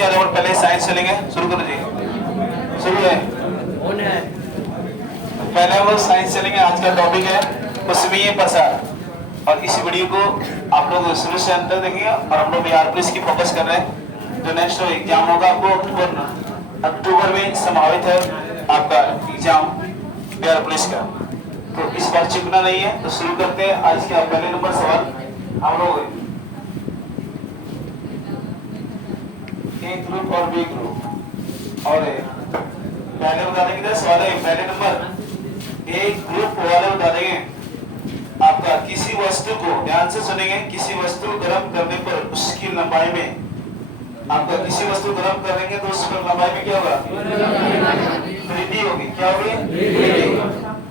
के अलावा पहले साइंस चलेंगे, शुरू करो जी, शुरू है। पहले हम लोग साइंस चलेंगे, आज का टॉपिक है उष्मीय प्रसार। और इस वीडियो को आप लोग शुरू से अंत तक देखेंगे। और हम लोग बिहार पुलिस की फोकस कर रहे हैं। जो नेक्स्ट एग्जाम होगा आपको अक्टूबर में संभावित है आपका एग्जाम बिहार पुलिस का, तो इस बार चुकना नहीं है। तो शुरू करते हैं आज का पहले नंबर सवाल। हम लोग ए ग्रुप और बी ग्रुप, और पहले बता देंगे सवाल है। पहले नंबर ए ग्रुप वाले बता देंगे आपका किसी वस्तु को, ध्यान से सुनेंगे, किसी वस्तु गर्म करने पर उसकी लंबाई में, आपका किसी वस्तु गर्म करेंगे तो उस पर लंबाई में क्या होगा, वृद्धि होगी। क्या होगी,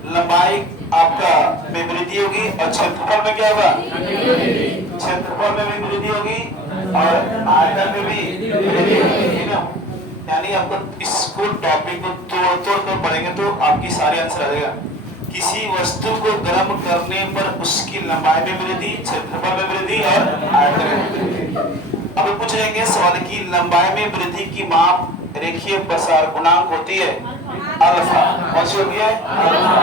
लंबाई आपका में वृद्धि होगी। और क्षेत्रफल में क्या होगा, क्षेत्रफल में भी वृद्धि होगी और आयतन में भी वृद्धि होगी ना। यानी आपको इसको टॉपिक को तोड़ कर पढ़ेंगे तो आपकी सारे आंसर आ जाएगा। किसी वस्तु को गर्म करने पर उसकी लंबाई में वृद्धि, क्षेत्रफल में वृद्धि और आयतन में वृद्धि। अब पूछ लेंगे सवाल की लंबाई में वृद्धि की माप रेखीय प्रसार गुणांक होती है अल्फा। कौन सी होती है, अल्फा।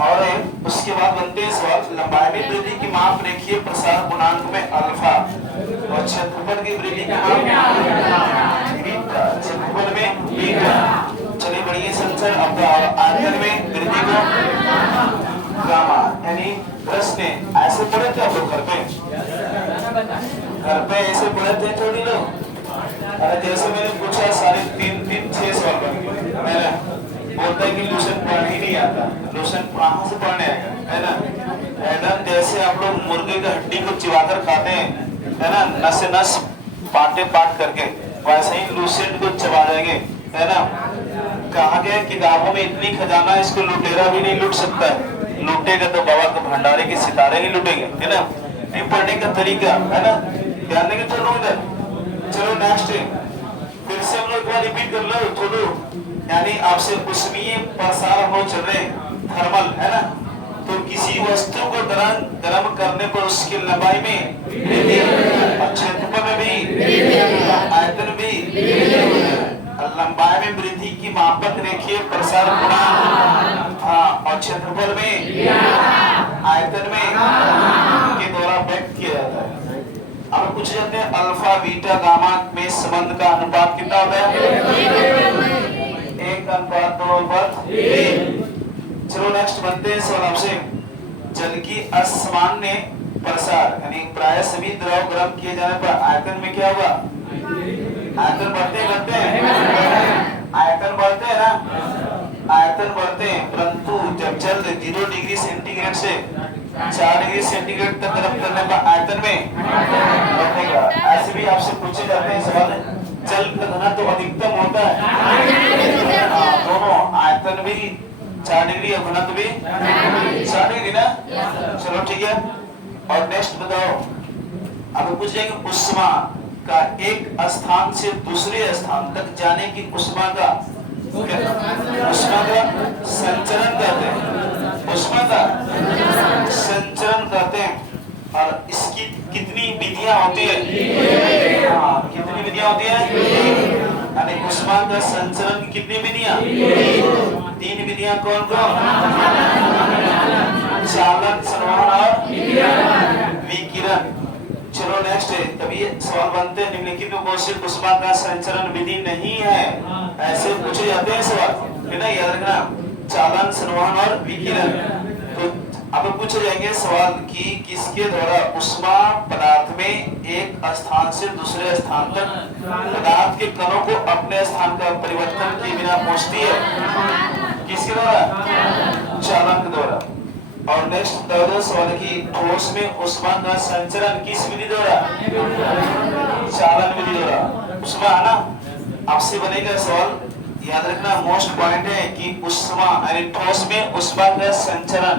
और उसके बाद बनते हैं सवाल लंबाई में वृद्धि की माप रेखीय प्रसार गुणांक में अल्फा और क्षेत्रफल की वृद्धि की माप बीटा, क्षेत्रफल में बीटा। चलिए बढ़िया संचर। अब आयतन में वृद्धि को गामा। यानी प्रश्न ऐसे पढ़े थे आप लोग घर पे ऐसे पढ़े थे थोड़ी लोग। अरे जैसे मैंने पूछा सारे तीन 6 सवाल बन गए। मैंने बोलता है कि लूसन पढ़ ही नहीं आता, लूसन कहाँ से पढ़ने आएगा, है ना। एकदम जैसे आप लोग मुर्गे की हड्डी को चिबाकर खाते हैं, है ना, नस नस पाटे पाट करके, वैसे ही लूसेंट को चबा देंगे, है ना। कहा गया किताबों में इतनी खजाना इसको लुटेरा भी नहीं लूट सकता है। लूटेगा तो बाबा के भंडारे के सितारे ही लूटेंगे, है ना। ये पढ़ने का तरीका है ना, ध्यान देंगे। चलो इधर, चलो नेक्स्ट फिर से हम लोग एक बार रिपीट कर लो थोड़ो। यानी आपसे उष्मीय प्रसार हम लोग चल रहे हैं, थर्मल, है ना। तो किसी वस्तु को गर्म करने पर उसकी लंबाई में वृद्धि, क्षेत्रफल में भी, आयतन भी, लंबाई में वृद्धि की मापक रेखीय प्रसार गुणांक, और क्षेत्रफल में, आयतन में के द्वारा व्यक्त किया जाता है। अब पूछ जाते हैं अल्फा बीटा गामा में संबंध का अनुपात कितना होता है, 1:2:3। चलो नेक्स्ट बनते हैं सवाल आपसे। जल की असामान्य प्रसार यानी प्राय सभी द्रव गर्म किए जाने पर आयतन में क्या होगा, आयतन बढ़ते हैं, आयतन बढ़ते हैं ना, आयतन बढ़ते हैं। परंतु जब जल 0 डिग्री सेंटीग्रेड से 4 डिग्री सेंटीग्रेड तक गर्म करने पर आयतन में बढ़ेगा। ऐसे भी आपसे पूछे जाते हैं सवाल, जल का घनत्व तो अधिकतम होता है, दोनों आयतन भी 4 डिग्री और घनत्व भी 4 डिग्री ना। चलो ठीक है। और नेक्स्ट बताओ, अब पूछ जाएंगे उष्मा का एक स्थान से दूसरे स्थान तक जाने की उष्मा का संचरण कहते हैं, उष्मा का संचरण कहते हैं। और इसकी कितनी विधियां होती है, कितनी विधियां होती है, यानी उष्मा का संचरण की कितनी विधियां, 3 विधियां। कौन कौन, चालन, संवहन और विकिरण। चलो नेक्स्ट है। तभी सवाल बनते हैं निम्नलिखित में कौन सी उष्मा का संचरण विधि नहीं है, ऐसे पूछे जाते हैं सवाल, है ना। याद रखना, चालन, संवहन और विकिरण। तो अब पूछे जाएंगे सवाल कि किसके द्वारा उष्मा पदार्थ में एक स्थान से दूसरे स्थान तक पदार्थ के कणों को अपने स्थान का परिवर्तन किए बिना पहुंचती है, किसके द्वारा, चालन के द्वारा। और नेक्स्ट दो सवाल की ठोस में उष्मा का संचरण किस विधि द्वारा, चालन विधि द्वारा। उष्मा है ना, आपसे बनेगा सवाल, याद रखना मोस्ट पॉइंट है कि उष्मा यानी ठोस में उष्मा का संचरण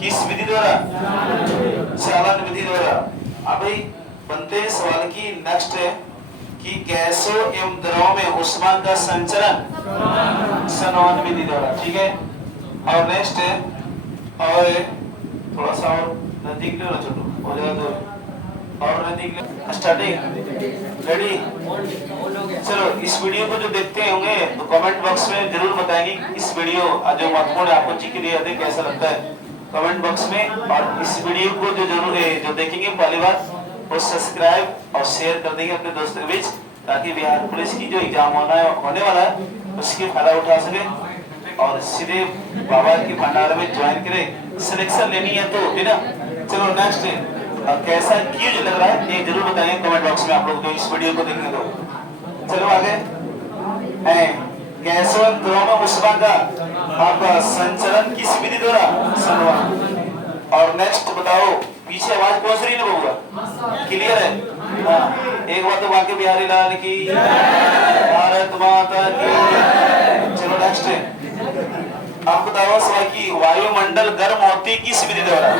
किस विधि द्वारा, चालन विधि द्वारा। अब बनते हैं सवाल की नेक्स्ट है कि गैसों एवं द्रव में उष्मा का संचरण संवहन विधि द्वारा, ठीक है। और नेक्स्ट है, और थोड़ा सा और नजदीक ले लो, चलो हो जाएगा तो और नजदीक ले। स्टार्टिंग रेडी, चलो इस वीडियो को जो देखते होंगे तो कमेंट बॉक्स में जरूर बताएंगे इस वीडियो जो महत्वपूर्ण आपको जी के लिए कैसा लगता है कमेंट बॉक्स में। और इस वीडियो को जो जरूर जो देखेंगे पहली बार वो सब्सक्राइब और शेयर कर देंगे अपने दोस्तों के बीच, ताकि बिहार पुलिस की जो एग्जाम होने वाला है उसकी फायदा उठा सके और सीधे बाबा के भंडार में ज्वाइन करें। सिलेक्शन लेनी है तो है ना। चलो नेक्स्ट कैसा क्यों लग रहा है ये जरूर बताएंगे कमेंट बॉक्स में आप लोग जो इस वीडियो को देखेंगे तो। चलो आगे गैसों द्रोह में उष्मा का आपका संचलन किस विधि द्वारा संभव। और नेक्स्ट बताओ पीछे आवाज पहुंच रही है ना बबुआ, क्लियर है? हाँ एक बार तो वाक्य बिहारी लाल की भारत माता की। चलो नेक्स्ट आप बताओ सवाल की वायुमंडल गर्म होती किस विधि द्वारा।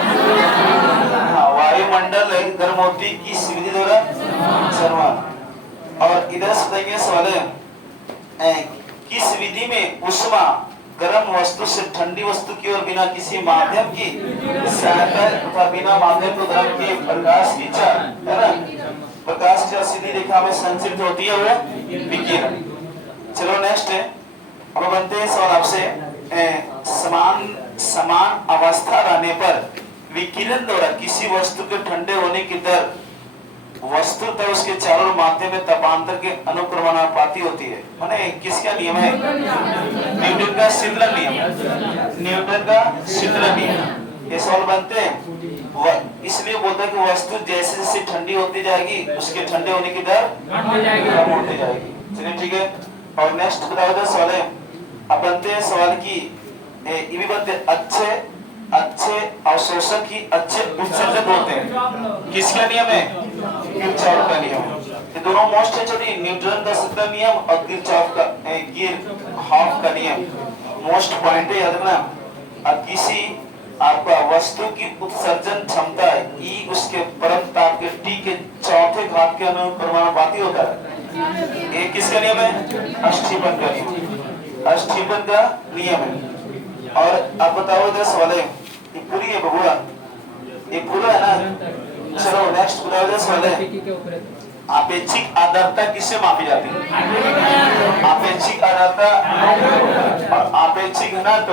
हाँ वायुमंडल गर्म होती किस विधि द्वारा सर्वमान। और इधर से बताइए सवाल है किस विधि में उष्मा गर्म वस्तु से ठंडी वस्तु की ओर बिना किसी माध्यम की सहायता तथा बिना माध्यम को गर्म के प्रकाश की चाल है ना, प्रकाश की सीधी रेखा में संचित होती है वो विकिरण। चलो नेक्स्ट है अब बनते हैं सवाल आपसे समान अवस्था रहने पर विकिरण द्वारा किसी वस्तु के ठंडे होने की दर वस्तु तथा उसके चारों माध्यम में तापांतर के अनुक्रमणानुपाती होती है। माने किसका नियम है? न्यूटन का शीतलन नियम। न्यूटन का शीतलन नियम। ये सवाल बनते हैं इसलिए बोलते हैं कि वस्तु जैसे जैसे ठंडी होती जाएगी उसके ठंडे होने की दर कम होती जाएगी। चलिए ठीक है। और नेक्स्ट बताओ सवाल है अब बनते हैं सवाल की ये भी बनते अच्छे अवशोषक ही अच्छे उत्सर्जक होते हैं। किसका नियम है? किरचॉफ का नियम। ये दोनों मोस्ट है छोटी न्यूटन का शीतलन नियम और किरचॉफ का नियम मोस्ट पॉइंट है याद रखना। अब किसी आपका वस्तु की उत्सर्जन क्षमता E उसके परम ताप के T के चौथे घात के अनुक्रमणानुपाती होता है। ये किसका नियम है? स्टीफन का नियम। स्टीफन का नियम है। और अब बताओ इधर सवाल है ये पूरी है बबुआ, ये पूरा है ना। चलो नेक्स्ट बताओ इधर सवाल है आपेक्षिक आर्द्रता किससे मापी जाती है? आपेक्षिक आर्द्रता और आपेक्षिक घनत्व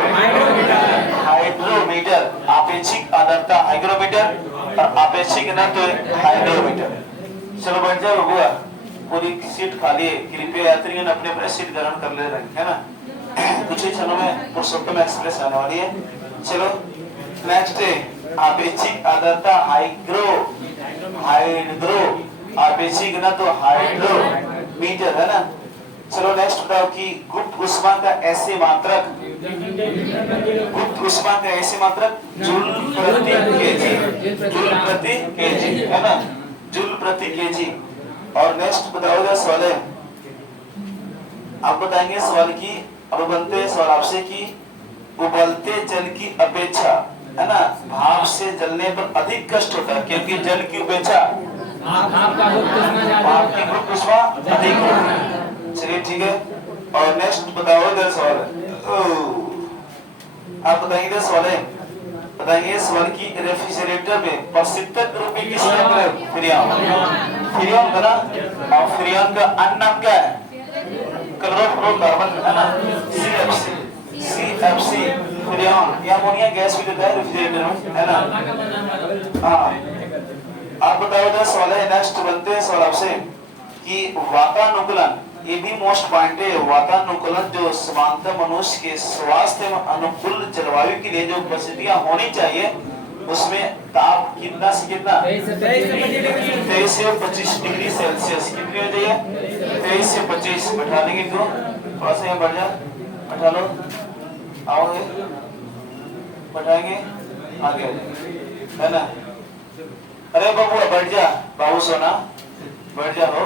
हाइड्रोमीटर। आपेक्षिक आर्द्रता हाइग्रोमीटर और आपेक्षिक घनत्व हाइड्रोमीटर। चलो बैठ जाओ बबुआ, पूरी सीट खाली है, कृपया यात्रियों अपने अपने सीट ग्रहण कर ले रहे हैं ना। कुछ ही क्षणों में पुरुषोत्तम एक्सप्रेस आने वाली है। चलो नेक्स्ट आपेक्षिक आर्द्रता हाइड्रो आपेक्षिक ना तो हाइड्रोमीटर है ना। चलो नेक्स्ट बताओ कि गुप्त ऊष्मा का ऐसे मात्रक जूल प्रति केजी है ना, जूल प्रति केजी। और नेक्स्ट बताओ सवाल है आप बताएंगे सवाल की अब बनते हैं सवाल आपसे कि उबलते जल की अपेक्षा है ना भाप से जलने पर अधिक कष्ट होता है, क्योंकि जल की अपेक्षा भाप की गुप्त ऊष्मा अधिक होती है। चलिए ठीक है। और नेक्स्ट बताओ इधर सवाल आप बताएंगे सवाल है बताएंगे सवाल की रेफ्रिजरेटर में प्रशीतक रूप में किस फ्रीऑन बना और फ्रीऑन का अन्य नाम क्या है? क्लोरोफ्लोरोकार्बन है ना, CFC फ्रीऑन। या अमोनिया गैस भी देता है रेफ्रिजरेटर में है ना। हाँ आप बताओ इधर सवाल है नेक्स्ट बनते हैं सवाल आपसे कि वातानुकूलन, ये भी मोस्ट पॉइंट है। वातानुकूलन जो समानता मनुष्य के स्वास्थ्य में अनुकूल जलवायु के लिए जो परिस्थितियां होनी चाहिए उसमें ताप कितना से कितना 23 से 25 डिग्री सेल्सियस कितनी हो जाइए 23 से 25 बैठा देंगे तो थोड़ा सा यहाँ बढ़ जा बैठा लो आओगे बैठाएंगे आगे है ना। अरे बाबू बैठ जा बाबू सोना बैठ जा हो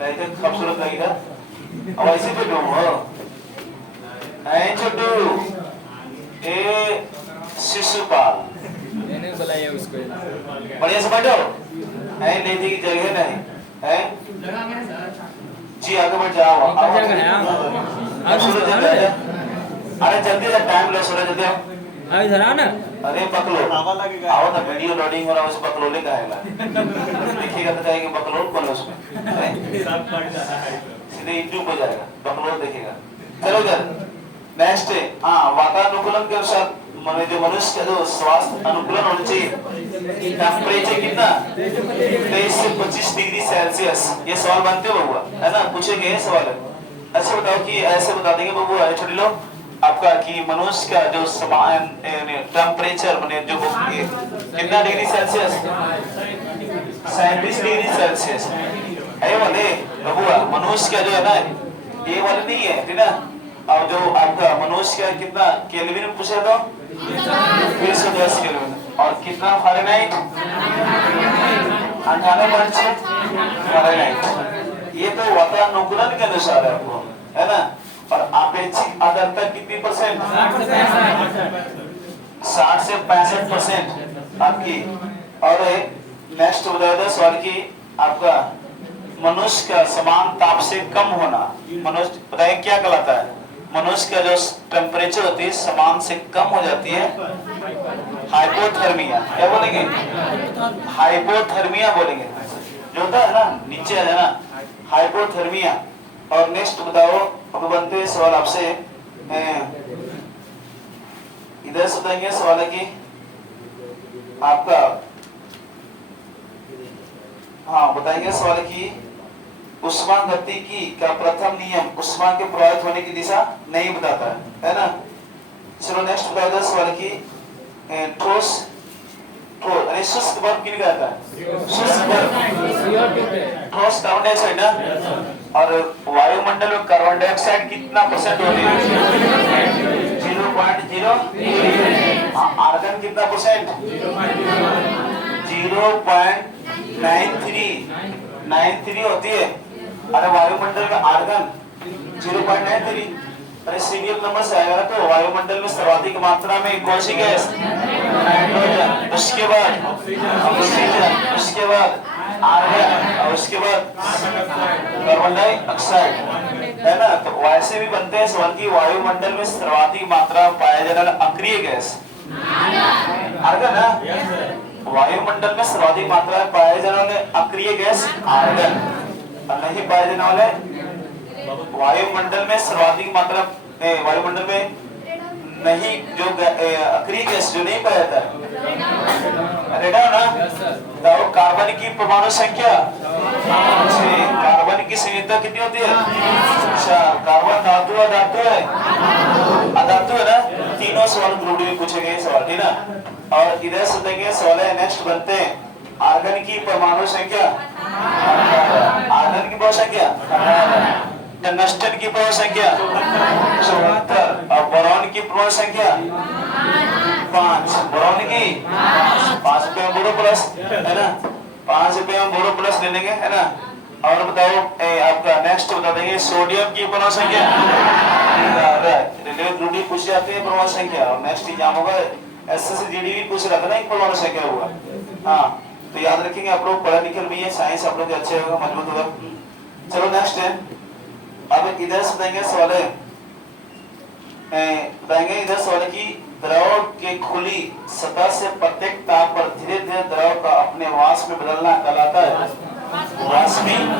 नहीं तो खूबसूरत लगेगा। अब ऐसे बैठो हो छोटू ए शिशुपाल बुलाइए उसको बढ़िया से बैठो है नहीं थी जगह नहीं है जी आगे बढ़ जाओ। अरे जल्दी से टाइम लो सूरज जल्दी आओ इधर आओ ना। अरे पकलो आओ ना वीडियो लोडिंग हो रहा है उस पकलो ले कहेगा देखिएगा तो कहेंगे पकलो कौन उसमें इसलिए इंटू हो जाएगा, बकलोल देखेगा। चलो इधर नेक्स्ट है, हाँ वातानुकूलन के अनुसार जो मनुष्य का जो स्वास्थ्य अनुकूलन होना चाहिए, टेम्परेचर कितना 23 से 25 डिग्री सेल्सियस। ये सवाल बनते हो बबुआ, है ना, पूछे गए सवाल है। ऐसे बताओ कि ऐसे बता देंगे बबुआ छोटे लोग आपका कि मनुष्य का जो समान टेम्परेचर मैंने जो कितना डिग्री सेल्सियस 37 डिग्री सेल्सियस है वाले बबुआ। मनुष्य का जो है ना ये वाले नहीं है, ठीक ना। और जो आपका मनुष्य का कितना केल्विन में पूछे तो 210 केल्विन, और कितना फ़ारेनहाइट 98.6 फ़ारेनहाइट। ये तो वातानुकूलन के अनुसार है आपको, है ना। और आपेक्षिक आर्द्रता कितनी परसेंट 60 से 65% आपकी। और नेक्स्ट बताया सवाल की आपका मनुष्य का समान ताप से कम होना, मनुष्य बताइए क्या कहलाता है। मनुष्य का जो टेम्परेचर होती है समान से कम हो जाती है, हाइपोथर्मिया। क्या बोलेंगे, हाइपोथर्मिया बोलेंगे, जो होता है ना नीचे आ जाना, हाइपोथर्मिया। और नेक्स्ट बताओ, अब बनते हैं सवाल आपसे, इधर से बताएंगे सवाल है कि आपका, हाँ बताएंगे सवाल की उष्मागतिकी का प्रथम नियम उष्मा के प्रवाहित होने की दिशा नहीं बताता है ना। चलो नेक्स्ट बताओ सवाल की ठोस शुष्क बर्फ किन कहता है, शुष्क बर्फ ठोस कार्बन डाइऑक्साइड ना। और वायुमंडल में कार्बन डाइऑक्साइड कितना परसेंट होती है 0.0, आर्गन कितना परसेंट 0.93 होती है। अरे वायुमंडल में आर्गन 0.93, अरे सीरियल नंबर से आएगा तो वायुमंडल में सर्वाधिक मात्रा में कौन सी गैस नाइट्रोजन, उसके बाद ऑक्सीजन, उसके बाद आर्गन, और उसके बाद कार्बन डाइऑक्साइड, है ना। तो वैसे भी बनते हैं सवाल की वायुमंडल में सर्वाधिक मात्रा में पाया जाने वाला अक्रिय गैस आर्गन है। वायुमंडल में सर्वाधिक मात्रा में पाए जाने वाले अक्रिय गैस आर्गन, और नहीं पाए जाने वाले वायुमंडल में सर्वाधिक मात्रा वायुमंडल में नहीं जो अक्रिय गैस जो नहीं पाया जाता है रेडॉन ना। तो कार्बन की परमाणु संख्या, कार्बन की संयोजकता कितनी होती है, अच्छा कार्बन धातु अधातु है, अधातु है ना। तीनों सवाल ग्रुप डी में पूछे गए सवाल, ठीक ना। और इधर से देंगे सवाल है नेक्स्ट बनते हैं, आर्गन की परमाणु संख्या, आर्गन की परमाणु संख्या, टंगस्टन की परमाणु संख्या 74, और बोरॉन की परमाणु संख्या 5, बोरॉन की 5 पे बोरो प्लस, है ना, 5 पे हम बोरो प्लस ले लेंगे, है ना। और बताओ आपका नेक्स्ट बता देंगे सोडियम की परमाणु संख्या, रेलवे ग्रुप डी पूछ जाते हैं परमाणु संख्या, और नेक्स्ट एग्जाम होगा एसएससी जीडी भी पूछ रहा था ना एक परमाणु संख्या हुआ। हाँ तो याद रखेंगे, आप लोग पढ़ा लिखल भी है, साइंस आप लोग अच्छे होगा, मजबूत होगा। चलो नेक्स्ट है, अब इधर से देंगे सवाल है, बताएंगे इधर सवाल की द्रव के खुली सतह से प्रत्येक ताप पर धीरे धीरे द्रव का अपने वाष्प में बदलना कहलाता है वाष्पीकरण।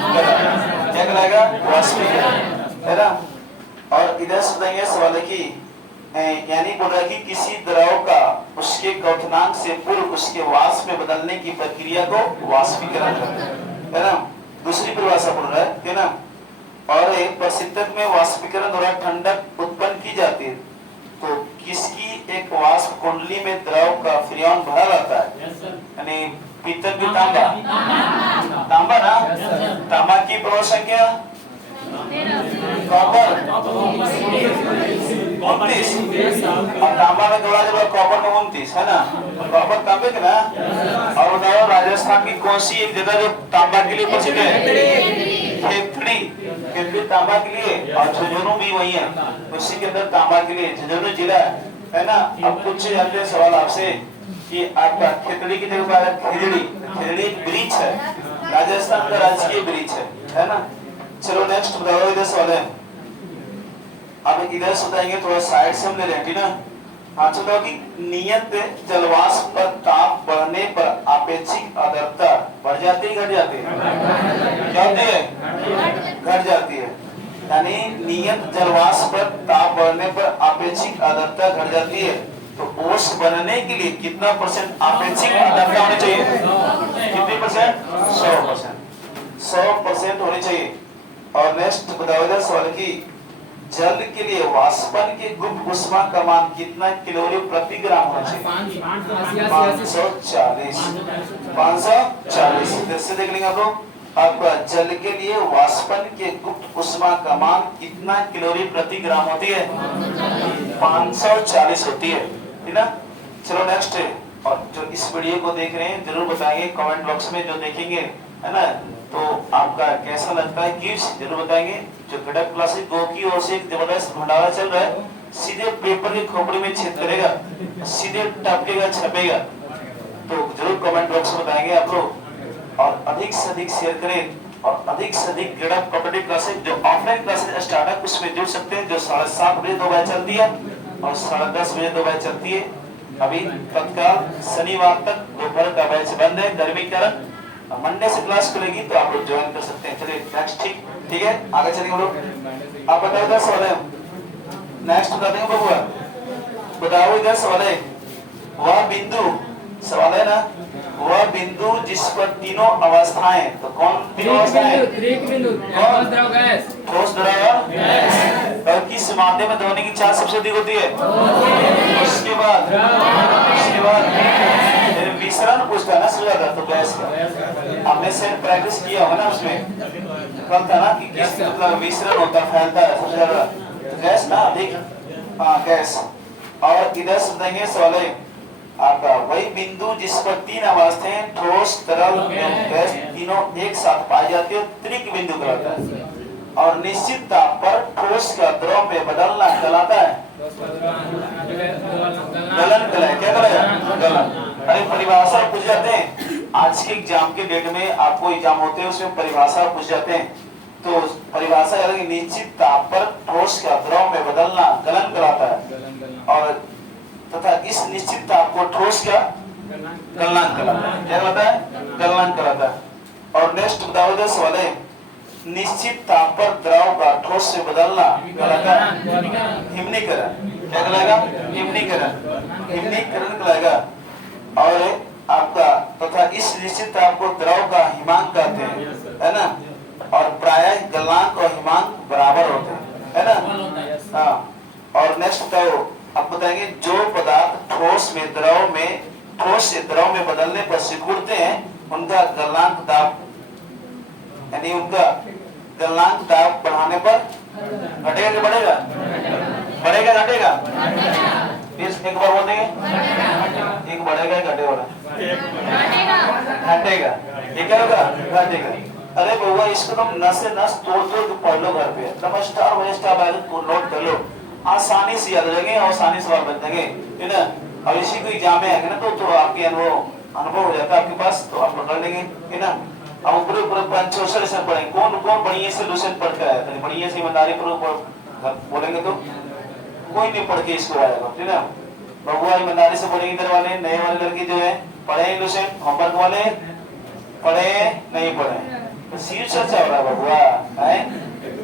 क्या कहलाएगा, वाष्पीकरण, है ना। और इधर से देंगे सवाल की यानी बोल रहा है कि किसी द्रव का उसके क्वथनांक से पूर्व उसके वाष्प में बदलने की प्रक्रिया को वाष्पीकरण कहते हैं, है ना। दूसरी परिभाषा बोल रहा है ना। और एक प्रशीतक में वाष्पीकरण द्वारा ठंडक उत्पन्न की जाती है, तो किसकी एक वाष्प कुंडली में द्रव का फ्रीऑन भरा रहता है, यानी पीतल की तांबा, तांबा ना, तांबा की परमाणु संख्या कॉपर 29, और तांबा में जोड़ा जब कॉपर का 29, है ना, कॉपर तांबे का ना। और बताओ राजस्थान की कौन सी एक जगह जो तांबा के लिए प्रसिद्ध है, खेतड़ी तांबा के लिए, और झुंझुनू भी वही है, उसी के अंदर तांबा के लिए झुंझुनू जिला है ना। अब कुछ अगले सवाल आपसे कि आपका खेतड़ी की जगह पर खिजड़ी, खिजड़ी ब्रिज है, राजस्थान का राजकीय ब्रिज है ना। चलो नेक्स्ट बताओ इधर सवाल है, अब इधर से बताएंगे थोड़ा साइड से हम ले लेंगे ना। हाँ चलो कि नियत जलवाष्प पर ताप बढ़ने पर आपेक्षिक आर्द्रता बढ़ जाती है घट जाती है, क्या होती है, घट जाती है। यानी नियत जलवाष्प पर ताप बढ़ने पर आपेक्षिक आर्द्रता घट जाती है। तो ओस बनने के लिए कितना परसेंट आपेक्षिक आर्द्रता होनी चाहिए? कितनी परसेंट? 100%। 100% होनी चाहिए। और नेक्स्ट बताओ इधर सवाल की जल के लिए वाष्पन के गुप्त ऊष्मा का मान कितना कैलोरी प्रति ग्राम होना चाहिए? 540। 540 फिर से देख लेंगे आप लोग। आपका जल के लिए वाष्पन के गुप्त ऊष्मा का मान कितना कैलोरी प्रति ग्राम होती है? 540 होती है, ठीक ना। चलो नेक्स्ट है। और जो इस वीडियो को देख रहे हैं जरूर बताएंगे कमेंट बॉक्स में, जो देखेंगे है ना, तो आपका कैसा लगता है गिफ्ट जरूर बताएंगे। जो गडक क्लासिक गो की ओर से एक जबरदस्त भंडारा चल रहा है, सीधे पेपर की खोपड़ी में छेद करेगा, सीधे टपकेगा, छपेगा। तो जरूर कमेंट बॉक्स में बताएंगे आप लोग। और अधिक से अधिक शेयर करें और अधिक से अधिक गडक कॉम्पिटिटिव क्लासेस जो ऑफलाइन क्लासेस स्टार्टअप उसमें जुड़ सकते हैं, जो 7:30 बजे 2 बैच चलती है और 10:30 बजे 2 बैच चलती है। अभी तत्काल शनिवार तक दोपहर का बैच बंद है गर्मी के कारण। मंडे से क्लास खुलेगी तो आप लोग ज्वाइन कर सकते हैं। चलिए नेक्स्ट, ठीक है, आगे चलेंगे हम लोग। आप बताओ इधर सवाल है, नेक्स्ट बता देंगे बबुआ। बताओ इधर सवाल है, वह बिंदु, सवाल है ना, वह बिंदु जिस पर तीनों अवस्थाएं, तो कौन तीनों अवस्थाएं? ठोस, द्रव, गैस। और किस माध्यम में दबाने की चाल सबसे अधिक होती है? उसके बाद फिर मिश्रण पूछता है ना शुरुआत, तो गैस का हमने से प्रैक्टिस किया होगा ना, उसमें कल था ना कि किस मतलब मिश्रण होता फैलता है सबसे ज्यादा, तो गैस ना अधिक, हाँ गैस। और इधर से देंगे सवाल है आपका, वही बिंदु जिस पर तीन अवस्थाएं ठोस, तरल एवं गैस तीनों एक साथ पाई जाती है त्रिक बिंदु कहलाता है। और निश्चित ताप पर ठोस का द्रव में बदलना कहलाता है गलन। क्या कहलाएगा? गलन। अरे परिभाषा पूछ जाते हैं आज के एग्जाम के डेट में, आपको एग्जाम होते हैं उसमें परिभाषा पूछ जाते हैं। तो परिभाषा है निश्चित ताप पर ठोस का द्रव में बदलना गलन कहलाता है। और तथा इस निश्चित ताप को ठोस का गलनांक कहलाता है। क्या कहलाता है? गलनांक कहलाता है। और नेक्स्ट बताओ इधर सवाल है, निश्चित ताप पर द्रव का ठोस से बदलना कहलाता है हिमनीकरण। क्या कहलाएगा? हिमनीकरण कहलाएगा। और आपका तथा इस निश्चित ताप को द्रव का हिमांक कहते हैं, है ना। और प्रायः गलनांक और हिमांक बराबर होते हैं, है ना। हाँ। और नेक्स्ट बताओ, आप बताएंगे जो पदार्थ ठोस से द्रव में बदलने पर सिकुड़ते हैं उनका गलनांक दाब, यानी उनका गलनांक दाब बढ़ाने पर घटेगा कि बढ़ेगा? बढ़ेगा, घटेगा? फिर एक बार बोल देंगे, एक बढ़ेगा घटेगा? घटेगा। ये क्या होगा? घटेगा। अरे बउआ इसको तुम नस से नस तोड़ के पढ़ लो घर पे, नमस्कार वस्कार नोट कर लो, आसानी से याद हो जाएंगे और आसानी सवाल बन जाएंगे, है ना। और इसी को एग्जाम में आएगा ना तो आपके अनुभव हो जाता है आपके पास, तो आप पढ़ लेंगे, है ना। हम पूरे पंचोशर से पढ़ेंगे, कौन बढ़िया सोल्यूशन पढ़ के आया था, बढ़िया से ईमानदारी पूर्वक बोलेंगे तो कोई नहीं पढ़ के इसको आएगा, ठीक है। बबुआ ईमानदारी से पढ़ेंगे, इधर वाले नए वाले लड़के जो है पढ़े सोल्यूशन, होमवर्क वाले पढ़े नहीं पढ़े, तो सीट चर्चा हो रहा है बबुआ,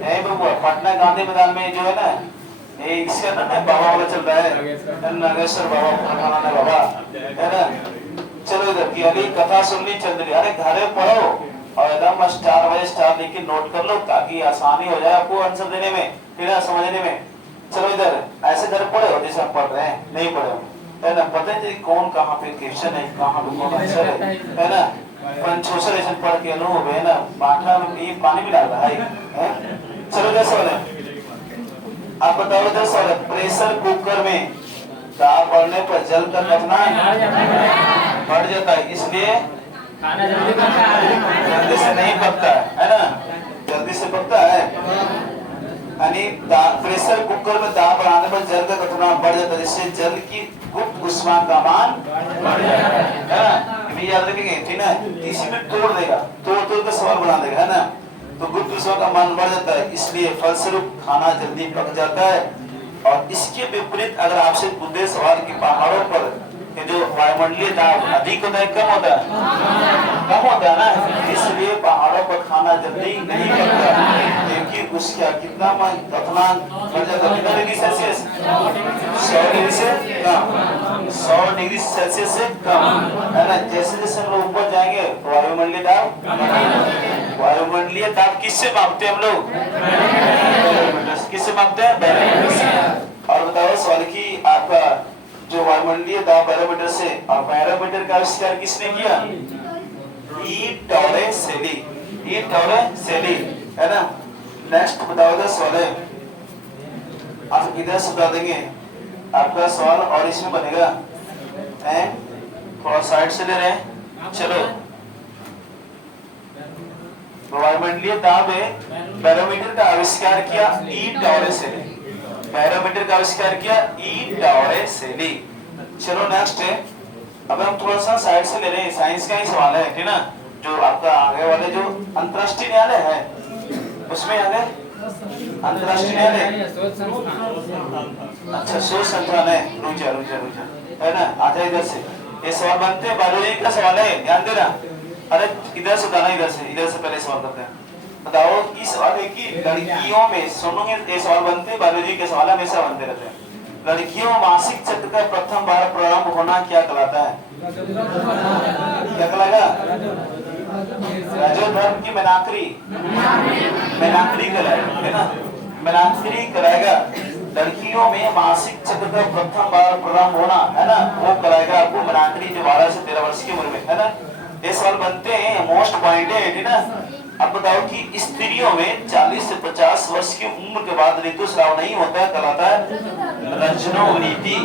है बबुआ। पटना गांधी मैदान में जो है ना, इससे ना बाबा वाला चल रहा है, नागेश्वर बाबा पठाना बाबा, है ना। चलो इधर की अभी कथा सुननी चल रही, अरे घरे पढ़ो और एकदम स्टार बाय स्टार लेके नोट कर लो ताकि आसानी हो जाए आपको आंसर देने में, फिर समझने में। चलो इधर ऐसे घर पढ़े हो जैसे आप पढ़ रहे हैं, नहीं पढ़े हो, है ना। पता है कौन कहाँ पे क्वेश्चन है, कहाँ पे कौन आंसर है ना। पंचोशर ऐसे पढ़ के लो, है ना, बांटा ये पानी भी डाल रहा है। चलो इधर सवाल आप बताओ, इधर सवाल प्रेशर कुकर में दाल पड़ने पर जल का तापमान बढ़ जाता है, इसलिए खाना जल्दी पकता है, जल्दी से नहीं पकता है ना, जल्दी से पकता है। यानी प्रेशर कुकर में दाल बनाने पर जल का तापमान बढ़ जाता है, जिससे जल की गुप्त ऊष्मा का मान बढ़ जाता है। ये याद रखेंगे, ठीक है। इसी में तोड़ देगा, तोड़ के सवाल बना देगा, है ना। तो गुप्त ऊष्मा का मान बढ़ जाता है, इसलिए फलस्वरूप खाना जल्दी पक जाता है। और इसके विपरीत अगर आपसे पूछे सवाल की पहाड़ों पर जो वायुमंडलीय दाब अधिक होता है कम होता है? कम होता है ना, इसलिए पहाड़ों पर खाना जल्दी नहीं पकता, क्योंकि उसका कितना तापमान बढ़ जाता है, कितना डिग्री सेल्सियस, 100 डिग्री से कम, 100 डिग्री सेल्सियस से कम, है ना। जैसे जैसे हम लोग ऊपर जाएंगे वायुमंडलीय दाब, वायुमंडलीय दाब किससे मापते हैं हम लोग, बैरोमीटर। किससे मापते हैं, बैरोमीटर से। और बताओ सवाल की आपका जो वायुमंडलीय दाब बैरोमीटर से, और बैरोमीटर का आविष्कार किसने किया, ई टॉरेसेली, ई टॉरेसेली, है ना। नेक्स्ट बताओ तो सवाल है, आप इधर से बता देंगे आपका सवाल, और इसमें बनेगा थोड़ा साइड से ले रहे हैं। चलो, वायुमंडलीय दाब है, बैरोमीटर का आविष्कार किया ई टॉरेसेली, बैरोमीटर का आविष्कार किया ई टॉरेसेली। चलो नेक्स्ट है, अब हम थोड़ा सा साइड से ले रहे हैं, साइंस का ही सवाल है, ठीक ना। जो आपका आगे वाले जो अंतर्राष्ट्रीय न्यायालय है उसमें आगे अंतर्राष्ट्रीय न्यायालय, अच्छा शोध संस्थान है, रुचा है ना। आजा इधर से, ये सवाल बनते हैं, बायोलॉजी का सवाल है, ध्यान देना। अरे इधर से बताना, इधर से पहले सवाल करते हैं। बताओ की सवाल है कि लड़कियों में, सुनोगे ये सवाल बनते हैं, बायोलॉजी के सवाल हमेशा बनते रहते हैं। लड़कियों मासिक चक्र का प्रथम बार प्रारंभ होना क्या कहलाता है, क्या कहलाएगा, रजोधर्म की मेनाक्री, मेनाक्री कहलाएगा, है ना, मेनाक्री कहलाएगा। लड़कियों में मासिक चक्र का प्रथम बार प्रारंभ होना, है ना, वो कहलाएगा आपको मेनाक्री, जो 12 से 13 वर्ष की उम्र में, है ना। ये सवाल बनते हैं, मोस्ट पॉइंट है ना। अब बताओ कि स्त्रियों में 40 से 50 वर्ष की उम्र के बाद ऋतुस्राव नहीं होता है, कहलाता है रजनोवृत्ति,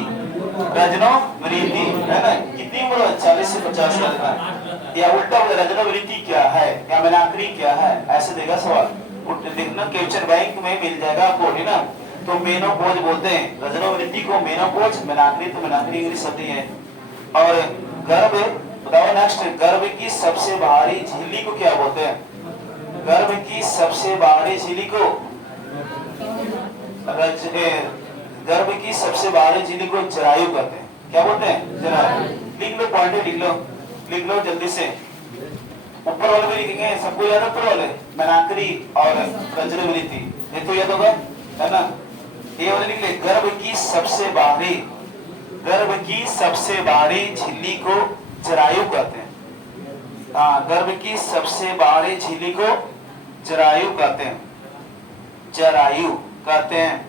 रजनोवृत्ति, है ना। कितनी उम्र, 40 से 50 साल का, या उल्टा रजनोवृत्ति क्या है, या मेनाक्री क्या है, ऐसे देगा सवाल। देखना क्वेश्चन बैंक में मिल जाएगा आपको, है ना। तो मेनोपॉज बोलते हैं रजनोवृत्ति को, मेनोपॉज, मेनाक्री तो मेनाक्री इंग्लिश शब्द ही है। और गर्भ, बताओ नेक्स्ट, गर्भ की सबसे बाहरी झिल्ली को क्या बोलते हैं, गर्भ की सबसे बाहरी झिल्ली को, गर्भ की सबसे बाहरी झिल्ली को जरायु कहते हैं, क्या बोलते हैं, जरायु। लिख लो, पॉइंट लिख लो जल्दी से। ऊपर वाले भी लिखेंगे, सबको याद है, ऊपर वाले मेनाक्री और रजनोवृत्ति, ये तो याद होगा, है ना। ये वाले लिख ले, गर्भ की सबसे बाहरी, गर्भ की सबसे बाहरी झिल्ली को जरायु कहते हैं। हाँ, गर्भ की सबसे बाहरी झिल्ली को जरायु कहते हैं, जरायु कहते हैं।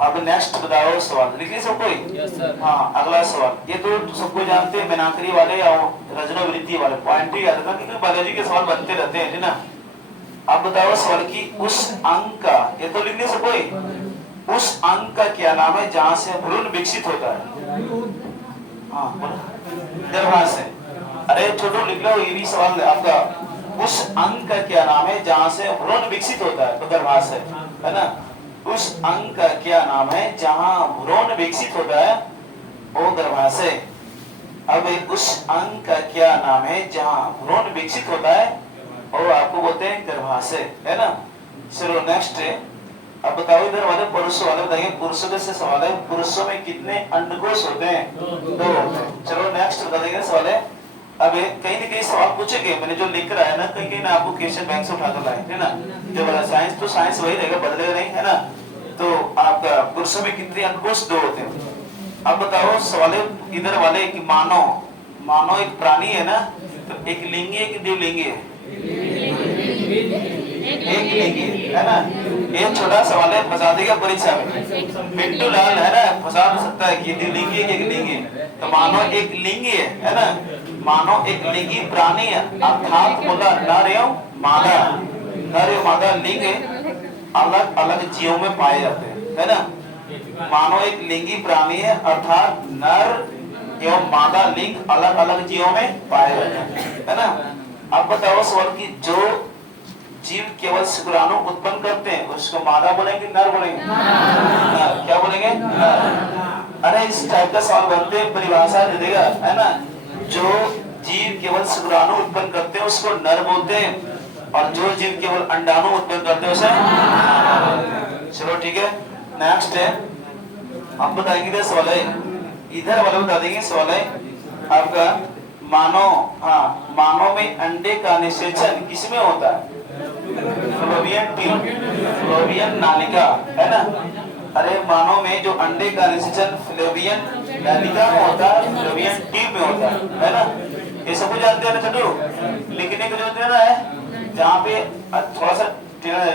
अब नेक्स्ट बताओ सवाल, लिखिए सब कोई, यस सर। हाँ अगला सवाल, ये तो सबको जानते हैं, मेनाक्री वाले और रजनोवृत्ति वाले, पॉइंट ही याद रखना क्योंकि बायोलॉजी के सवाल बनते रहते हैं, ना। अब बताओ सवाल की उस अंग का, ये तो लिखने से कोई, उस अंग का क्या नाम है जहां से भ्रूण विकसित होता है, हाँ गर्भाशय। अरे छोटू लिख लो, ये भी सवाल आपका, उस अंग का क्या नाम है जहां से भ्रूण विकसित होता है, तो गर्भाशय, है ना। उस अंग का क्या नाम है जहां भ्रूण विकसित होता है, वो गर्भाशय। अब उस अंग का क्या नाम है जहां भ्रूण विकसित होता है, और आपको बोलते हैं गर्भाशय, है ना। चलो नेक्स्ट है, अब बताओ इधर वाले पुरुषों वाले बताइए, पुरुषों से सवाल है, पुरुषों में कितने अंडकोश होते हैं, 2 होते हैं। चलो नेक्स्ट बता देंगे सवाल है। अब कहीं न कहीं सवाल पूछेंगे, मैंने जो लिख रहा है ना, कहीं ना आपको क्वेश्चन बैंक से उठा कर लाए, है ना। जो वाला साइंस तो साइंस वही रहेगा, बदलेगा नहीं, है ना। तो आपका पुरुषों में कितने अंडकोश, 2 होते हैं। अब बताओ सवाल इधर वाले कि मानव एक प्राणी है ना, तो एक लिंगी है कि द्विलिंगी है, एक लिंगी, है ना। एक छोटा सवाल है, फंसा देगा परीक्षा में, मिंटू लाल, है ना, फंसा सकता है कि द्विलिंगी है कि एक लिंगी है। तो मानव एक लिंगी है ना, मानव एक लिंगी प्राणी है, अर्थात बोला नर एवं मादा, नर एवं मादा लिंग अलग अलग जीवों में पाए जाते हैं, है ना। मानव एक लिंगी प्राणी है, अर्थात नर एवं मादा लिंग अलग अलग जीवों में पाए जाते हैं, है ना। अब बताओ सवाल की, जो जीव केवल शुक्राणु उत्पन्न करते हैं उसको मादा बोलेंगे, नर बोलेंगे, नर, क्या बोलेंगे, नर। अरे इस टाइप का सवाल बनते हैं, परिभाषा दे देगा, है ना। जो जीव केवल शुक्राणु उत्पन्न करते हैं उसको नर बोलते हैं, और जो जीव केवल अंडाणु उत्पन्न करते हैं उसे। चलो ठीक है, नेक्स्ट है, हम बताएंगे सवाल है, इधर वाले बता देंगे सवाल है आपका, मानव में अंडे का निषेचन किसमें होता है, फलोपियन ट्यूब, फ्लोबियन नालिका, है ना। अरे मानव में जो अंडे का निषेचन फ्लोबियन नालिका में होता है, फ्लोबियन ट्यूब में होता है ना। ये सब कुछ जानते हैं ना छोटू। लिखने की जरूरत है ना, है जहाँ पे थोड़ा सा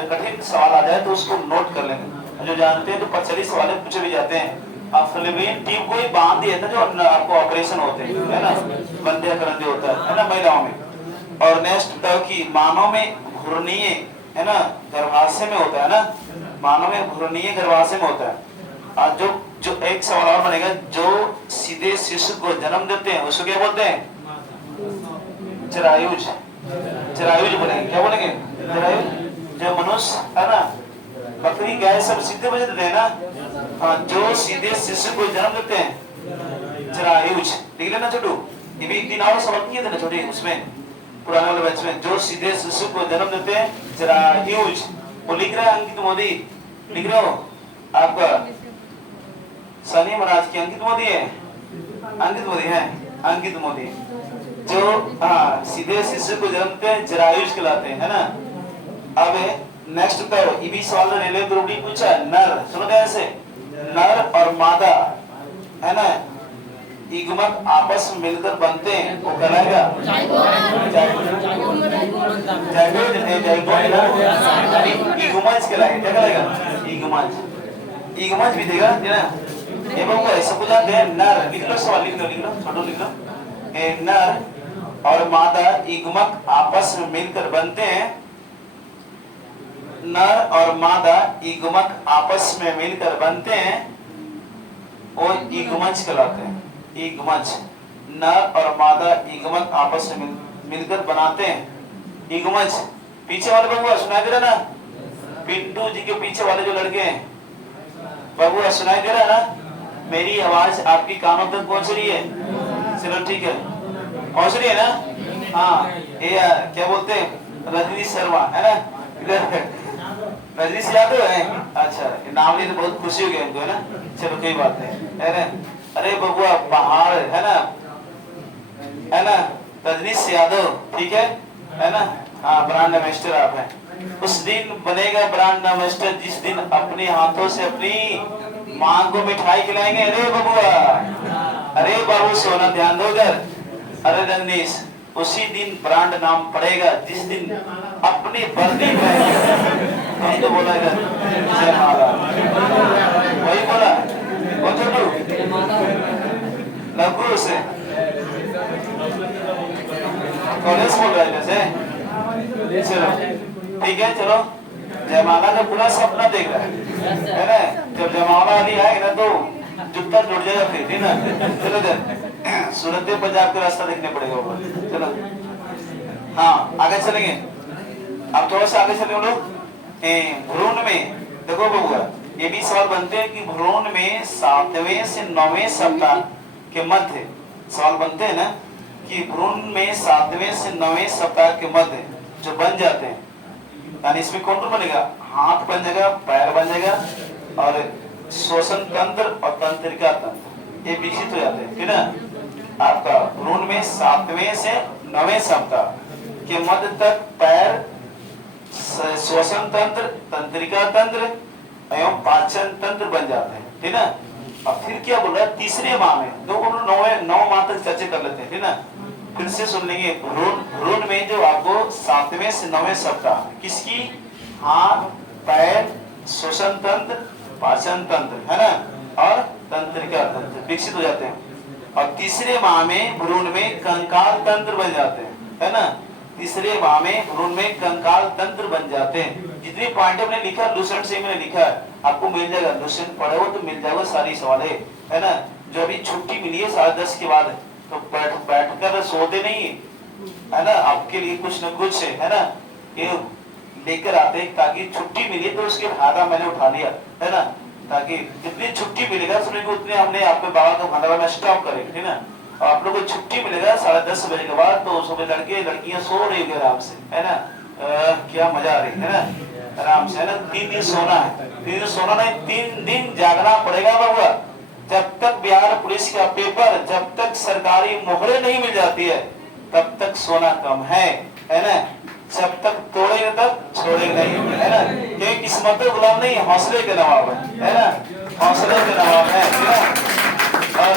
कठिन सवाल आ जाए तो उसको नोट कर लेंगे। जो जानते हैं तो 45 सवाल पूछे भी जाते हैं। आप फ्लोबियन ट्यूब को ही बांध दिए था जो आपको ऑपरेशन होते हैं, है ना, बंध्याकरण जो होता है ना महिलाओं में। और नेक्स्ट बताओ कि मानव में घूर्णीय, है ना, गर्भाशय में होता है ना, मानव में घूर्णीय गर्भाशय में होता है। और जो एक सवाल और बनेगा, जो सीधे शिशु को जन्म देते हैं उसको क्या बोलते हैं? जरायुज। जरायुज बोलेंगे, क्या बोलेंगे? जरायुज। जो मनुष्य, है ना, बकरी गाय सब सीधे बजे देते हैं ना। हाँ, जो सीधे शिशु को जन्म देते हैं जरायुज। लिख लेना छोटू, ये भी एक दिन और सबक किए थे ना छोटे उसमें पुराने वाले बैच में। जो सीधे शिशु को जन्म देते हैं जरायुज। वो लिख रहे हैं अंकित मोदी, लिख रहे हो आपका सनी महाराज की अंकित मोदी है, अंकित मोदी है, अंकित मोदी। जो हाँ सीधे शिशु को जन्मते हैं जरायुज कहलाते हैं, है ना। अब नेक्स्ट बताओ, ये भी सवाल रेलवे ग्रुप डी पूछा, नर, सुनो ध्यान से, नर और मादा, है ना, युग्मक आपस में मिलकर बनते हैं, वो कहलाएगा युग्मज कहलाएगा, क्या कहलाएगा? युग्मज। युग्मज भी देगा ना। ये बाबू ऐसा कुछ जानते हैं, नर, लिख लो सवाल, लिख लो, लिख लो छोटू, लिख लो। नर और मादा युग्मक आपस में मिलकर बनते हैं, नर और मादा युग्मक आपस में मिलकर बनते हैं, वो युग्मज कहलाते हैं। युग्मज, नर और मादा युग्मक आपस में मिलकर बनाते हैं, युग्मज। पीछे वाले बबुआ सुनाई दे रहा ना, पिंटू जी के पीछे वाले जो लड़के हैं, बबुआ सुनाई दे रहा है ना? मेरी आवाज आपकी कानों तक पहुंच रही है? चलो ठीक है, पहुंच रही है ना। हाँ, ये क्या बोलते हैं, रजनी शर्मा, है ना, रजनी से याद है? अच्छा, नाम लिए तो बहुत खुशी हो गई उनको, है ना। चलो कोई बात नहीं, है ना। अरे बबुआ पहाड़, है ना, है ना, रजनीश यादव, ठीक है ना। हाँ, ब्रांड एम्बेसडर आप हैं। उस दिन बनेगा ब्रांड एम्बेसडर जिस दिन अपने हाथों से अपनी मां को मिठाई खिलाएंगे। अरे बबुआ, अरे बाबू सोना ध्यान दो इधर। अरे रजनीश, उसी दिन ब्रांड नाम पड़ेगा जिस दिन अपनी वर्दी में तो बोला इधर जय माला, वही बोला वो छोटू लघु से कॉलेज बोल रहा है जैसे। चलो ठीक है, चलो जयमाला का पूरा सपना देख रहा है ना। जब जयमाला वाली आएगी ना तो जूता जुड़ जाएगा फिर, ठीक ना। चलो इधर सूरत पंजाब का रास्ता देखने पड़ेगा ऊपर। चलो हाँ आगे चलेंगे, अब थोड़ा सा आगे चले हम लोग। भ्रूण में देखो बबुआ, ये भी सवाल बनते हैं कि भ्रूण में 7वें से 9वें सप्ताह के मध्य सवाल बनते हैं ना, कि भ्रूण में 7वें से 9वें सप्ताह के मध्य जो बन जाते हैं, यानी इसमें कौन कौन बनेगा? हाथ बन जाएगा, पैर बन जाएगा, और श्वसन तंत्र और तंत्रिका तंत्र ये विकसित हो जाते हैं, ठीक ना। आपका भ्रूण में 7वें से 9वें सप्ताह के मध्य तक पैर, श्वसन तंत्र, तंत्रिका तंत्र एवं पाचन तंत्र बन जाते हैं, ठीक ना। अब फिर क्या बोल रहा है? तीसरे माह में, दो 9 माह तक चर्चा कर लेते हैं, ठीक ना। फिर से सुन लेंगे। भ्रूण में जो आपको 7वें से 9वें सप्ताह किसकी, हाथ, पैर, श्वसन तंत्र, पाचन तंत्र, है ना, और तंत्रिका तंत्र विकसित हो जाते हैं। और तीसरे माह में भ्रूण में कंकाल तंत्र बन जाते हैं, है ना। तीसरे माह में भ्रूण में कंकाल तंत्र बन जाते हैं। जितनी पॉइंट हमने लिखा लूसेंट से मैंने लिखा है, आपको मिल जाएगा, लूसेंट पढ़े हो तो मिल जाएगा सारी सवाल है ना। जो अभी छुट्टी मिली है 10:30 के बाद, तो बैठ कर सोते नहीं है ना, आपके लिए कुछ न कुछ है ना ये लेकर आते हैं, ताकि छुट्टी मिली तो उसके फायदा मैंने उठा लिया, है ना। ताकि जितनी छुट्टी मिलेगा सुनिए उतने हमने आपके बाबा का भंडारा में स्टॉक करेंगे, ठीक ना। और आप लोग को छुट्टी मिलेगा 10:30 बजे के बाद, तो सुबह लड़के लड़कियां सो रही होगी आराम से, है ना। क्या मजा आ रही है ना, आराम से, है ना। 3 दिन सोना है, 3 दिन सोना नहीं, 3 दिन जागना पड़ेगा बाबा। जब तक बिहार पुलिस का पेपर, जब तक सरकारी मोहरे नहीं मिल जाती है, तब तक सोना कम है ना। जब तक तोड़ेंगे तब छोड़ेंगे नहीं, है ना। क्योंकि किस्मत तो गुलाम नहीं, हौसले के नवाब है ना, हौसले के नवाब है ना। और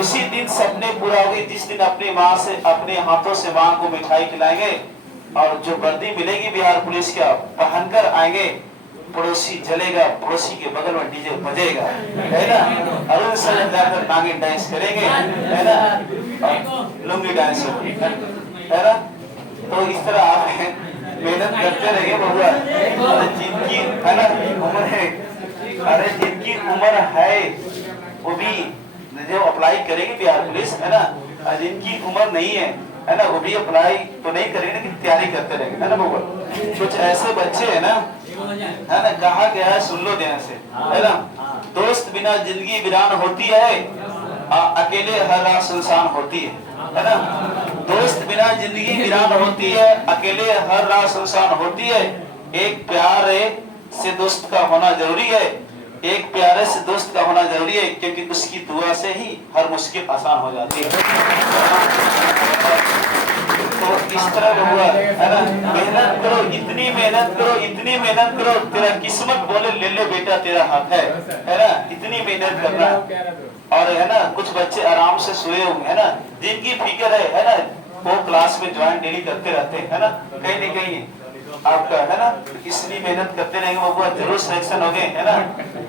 उसी दिन सपने पूरा होगी जिस दिन अपनी माँ से, अपने हाथों से माँ को मिठाई खिलाएंगे और जो वर्दी मिलेगी बिहार पुलिस का पहनकर आएंगे, पड़ोसी जलेगा, पड़ोसी के बगल में डीजे बजेगा, है ना। अरुण सर जाकर नागिन डांस करेंगे, है ना, लुंगी डांस है ना। तो इस तरह आप मेहनत करते रहिए बबुआ, जिनकी है ना उम्र है, अरे जिनकी उम्र है वो भी जो अप्लाई करेंगे बिहार पुलिस, है ना, और जिनकी उम्र नहीं है ना, वो भी अप्लाई तो नहीं करेंगे लेकिन तैयारी करते रहेंगे, है ना बबुआ। कुछ ऐसे बच्चे है ना, कहा गया है, सुन लो ध्यान से, है ना। दोस्त बिना जिंदगी वीरान होती है, अकेले हर रात सुनसान होती है ना। दोस्त बिना जिंदगी वीरान होती है, अकेले हर रात सुनसान होती है। एक प्यारे से दोस्त का होना जरूरी है, एक प्यारे से दोस्त का होना जरूरी है, क्योंकि उसकी दुआ से ही हर मुश्किल आसान हो जाती है। तो इस तरह हुआ है ना, मेहनत करो, इतनी मेहनत करो, इतनी मेहनत करो, तेरा किस्मत बोले ले ले बेटा तेरा हाथ है ना, इतनी मेहनत करना। और है ना, कुछ बच्चे आराम से सोए होंगे, है ना, जिनकी फिक्र है ना, वो क्लास में ज्वाइन डेली करते रहते हैं, है ना, कहीं न कहीं आपका है ना, इसलिए मेहनत करते रहेंगे बबुआ, जरूर सिलेक्शन हो गए, है ना।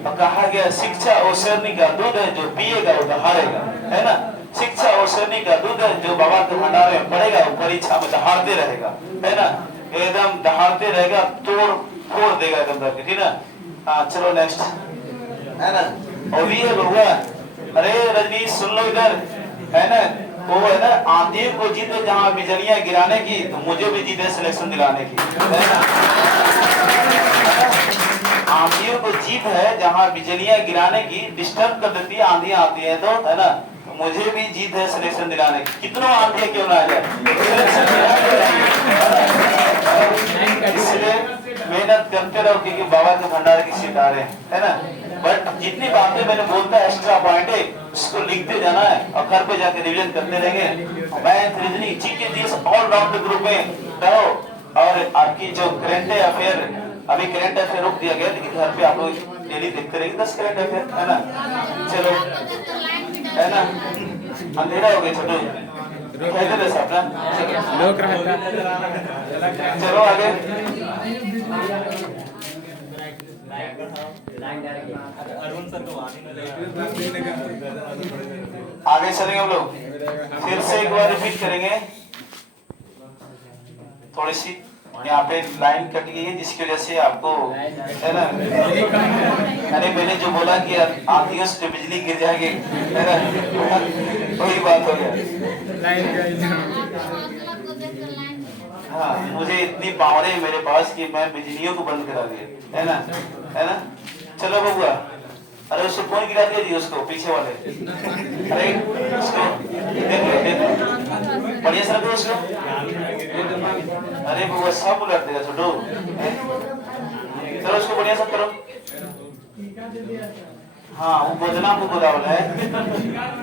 और कहा गया शिक्षा वो शेरनी का दूध है, जो पिएगा वो दहाड़ेगा, है ना। शिक्षा वो शेरनी का दूध है, जो बाबा के भंडार में पड़ेगा वो परीक्षा में दहाड़ते रहेगा, है ना, एकदम दहाड़ते रहेगा, तोड़ फोड़ देगा एकदम, ठीक है ना। हाँ चलो नेक्स्ट, है ना, और भी है बबुआ। अरे रजनी सुन लो इधर, है ना, वो है ना, आंधियों को जीत है जहाँ बिजलियां गिराने की, तो मुझे भी जीत है सिलेक्शन दिलाने की, है ना। आंधियों को जीत है जहाँ बिजलियां गिराने की, डिस्टर्ब कर देती है आंधियां आती है तो, है ना, मुझे भी जीत है सिलेक्शन दिलाने की। कितनों आंधियां क्यों ना आ जाए, इसलिए मेहनत करते रहो, क्योंकि बाबा के भंडार की सितारे है ना। बट जितनी बातें मैंने बोलता है एक्स्ट्रा पॉइंट है, उसको लिखते जाना है और घर पे जाके रिवीजन करते रहेंगे। Math, reasoning, GK, GS all round group में करो। और आपकी जो करंट अफेयर, अभी करंट अफेयर रोक दिया गया, लेकिन घर पे आप लोग डेली देखते रहेंगे 10 करंट अफेयर, है ना। चलो, है ना, अंधेरा हो गया छोटू, कहते थे अपना, चलो आगे। आगे चलेंगे हम लोग, फिर से एक बार रिपीट करेंगे। थोड़ी सी यहाँ पे लाइन कट गई है, जिसकी वजह से आपको, है ना, अरे मैंने जो बोला कि आंधियों से बिजली गिर जाएगी, है ना, वही बात हो गया। हाँ, मुझे इतनी पावर है मेरे पास कि मैं बिजलियों को बंद करा दिया, है ना, है ना। चलो बबुआ, अरे उसको फोन गिरा दिया जी, उसको पीछे वाले, अरे उसको देखो बढ़िया से रखो उसको। अरे बबुआ सब उलट देगा छोटू, चलो उसको बढ़िया से करो। हाँ, वो गोदना को गोदावल है,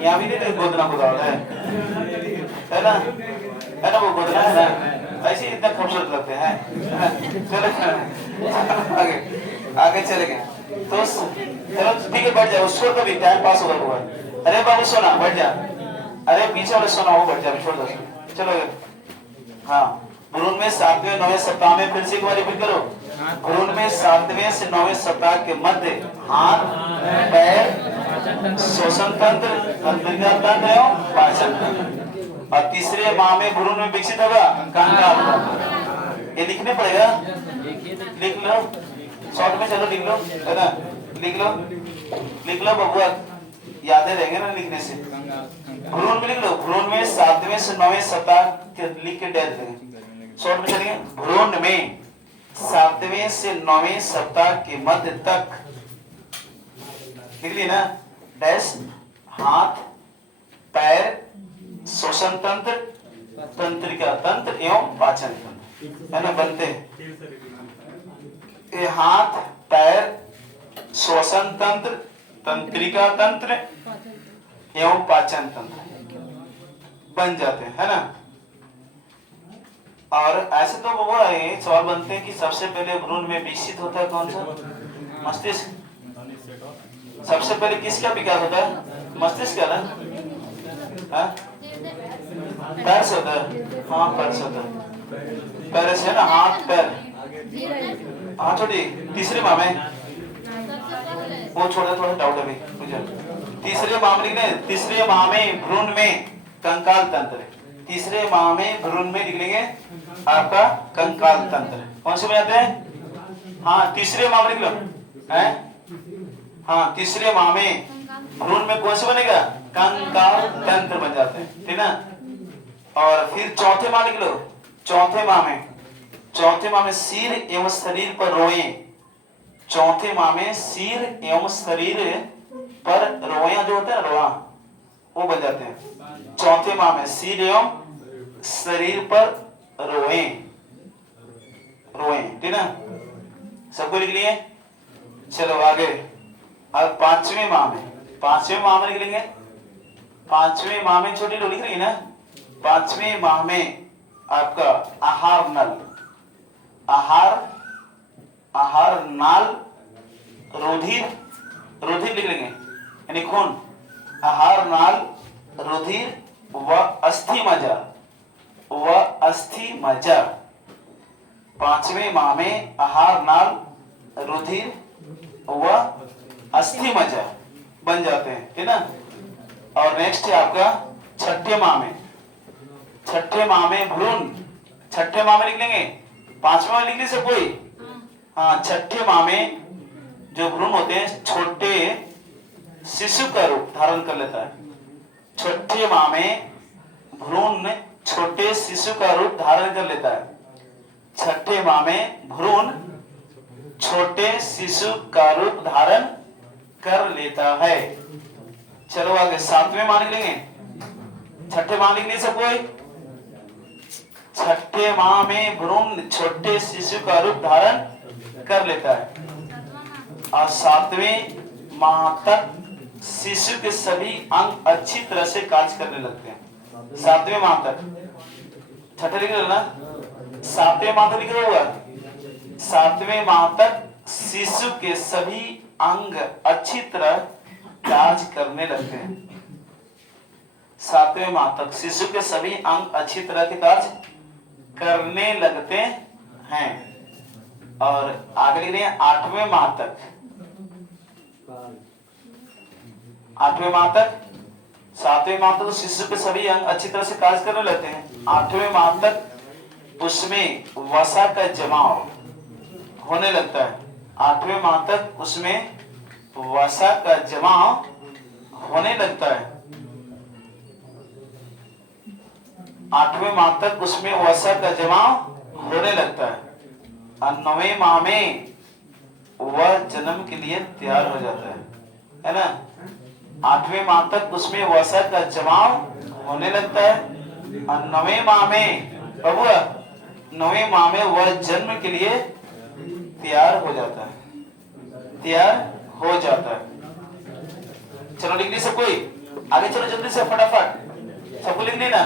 यहाँ भी नहीं गोदना गोदावल है ना, वो गोदना है ना, ऐसे इतना खूबसूरत लगते हैं। चलो आगे चले गए तो चलो ठीक है, बैठ जाओ, उसको कभी टाइम पास होगा हुआ। अरे बाबू सोना बैठ जा, अरे पीछे वाले सोना वो बैठ जा, छोड़ दो, चलो। हाँ, भ्रूण में 7वें 9वें सप्ताह में, फिर से एक बार रिपीट करो। भ्रूण में 7वें से 9वें सप्ताह के मध्य हाथ, पैर, श्वसन तंत्र, तंत्रिका तंत्र एवं पाचन तंत्र, और तीसरे माह में भ्रूण में विकसित होगा कंकाल। ये लिखने पड़ेगा, लिख लो शॉर्ट में, चलो लिख लो, है ना, लिख लो बबुआ, यादें रहेंगे ना लिखने से। भ्रूण में लिख लो, भ्रूण में 7वें से 9वें सप्ताह के लिख के डेट देंगे, शॉर्ट में चलेंगे। भ्रूण में 7वें से 9वें सप्ताह के मध्य तक, लिख ली ना, डैश, हाथ, पैर, श्वसन तंत्र, तंत्रिका तंत्र एवं पाचन तंत्र, है ना, बनते हैं। हाथ, पैर, श्वसन तंत्र, तंत्रिका तंत्र एवं पाचन तंत्र बन जाते हैं, है ना। और ऐसे तो वो है सवाल बनते हैं कि सबसे पहले भ्रूण में विकसित होता है कौन सा? मस्तिष्क। सबसे पहले किसका विकास होता है? मस्तिष्क का ना? हाँ? पैर से होता है? हाँ पैर से होता है। पैर से है ना, हाथ पैर। हाँ छोटी तीसरे माह में वो छोटा थोड़ा डाउट है मुझे। तीसरे माह में लिखने, तीसरे माह में भ्रूण में कंकाल तंत्र। तीसरे माह में भ्रूण में लिखेंगे आपका कंकाल तंत्र। कौन से बनाते हैं? हाँ तीसरे माह में लिख लो है। हाँ तीसरे माह में भ्रूण में कौन से बनेगा? कंकाल तंत्र बन जाते हैं, ठीक ना। और फिर चौथे माह लिख लो। चौथे माह में सिर एवं शरीर पर रोएं। चौथे माह में सिर एवं शरीर पर रोया जो होता है ना, रोआ वो बन जाते हैं। चौथे माह में सिर एवं शरीर पर रोएं, ठीक ना। सबको लिख लिए? चलो आगे। अब पांचवें माह में लिख लेंगे। पांचवें माह में छोटी लिख रही है ना। पांचवें माह में आपका आहार नल, आहार नाल रुधिर लिख लेंगे यानी खून। आहार नाल रुधिर व अस्थि मज्जा। पांचवें माह में आहार नाल रुधिर व अस्थि मज्जा बन जाते हैं, ठीक ना। और नेक्स्ट है आपका छठे माह में भ्रूण। छठे माह में लिख लेंगे, पांचवें में लिखने से कोई। हाँ छठे माह में जो भ्रूण होते हैं छोटे शिशु का रूप धारण कर लेता है। छठे माह में भ्रूण छोटे शिशु का रूप धारण कर लेता है। छठे माह में भ्रूण छोटे शिशु का रूप धारण कर लेता है। चलो आगे सातवें माह लिख लेंगे। छठे माह लिखने से कोई। छठे माह में भ्रूण छोटे शिशु का रूप धारण कर लेता है। और सातवें माह तक शिशु के सभी अंग अच्छी तरह से कार्य करने लगते हैं। सातवें माह तक, छठे लिख रहे ना, सातवें माह तक लिख रहे होगा। सातवें माह तक शिशु के सभी अंग अच्छी तरह कार्य करने लगते हैं। सातवें माह तक शिशु के सभी अंग अच्छी तरह के कार्य करने लगते हैं। और आगे लिख रहे हैं आठवें माह तक। आठवें माह तक, सातवें माह तक शिशु के सभी अंग अच्छी तरह से कार्य करने लगते हैं। आठवें माह तक उसमें वसा का जमाव होने लगता है। आठवें माह तक उसमें वसा का जमाव होने लगता है। आठवें माह तक उसमें वसा का जमाव होने लगता है। और नौवें माह में वह जन्म के लिए तैयार हो जाता है ना। आठवें माह तक उसमें वसा का जमाव होने लगता है। और नौवें माह में बबुआ, नौवें माह में वह जन्म के लिए तैयार हो जाता है। चलो लिख ली सब कोई? आगे चलो जल्दी से फटाफट सबको लिख लेना,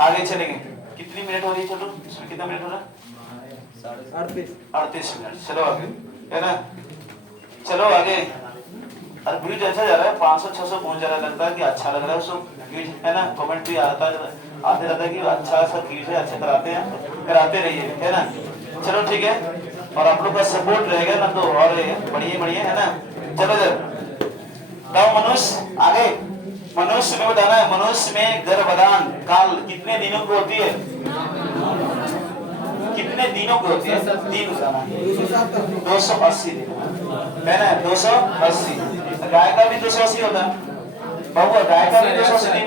आगे चलेंगे। कितनी मिनट हो रही है? चलो इसमें कितना मिनट हो रहा है? 38 मिनट। चलो आगे है ना, चलो आगे। और व्यूज अच्छा जा रहा है, 500-600 पहुंच जा रहा है। लगता है कि अच्छा लग रहा है उसको, व्यूज है ना। कमेंट भी आते रहता है कि अच्छा सा व्यूज है, अच्छा कराते रहिए, है ना। चलो ठीक है, और आप लोग का सपोर्ट रहेगा ना तो और बढ़िया है ना। चलो मनुष्य आगे। मनुष्य में बताना है, मनुष्य में गर्भधान काल कितने दिनों की होती है? कितने दिनों की होती है? दिन बताना है। 280 दिन है ना, 280। गाय का भी 280 होता है बाबू, गाय का भी 280 दिन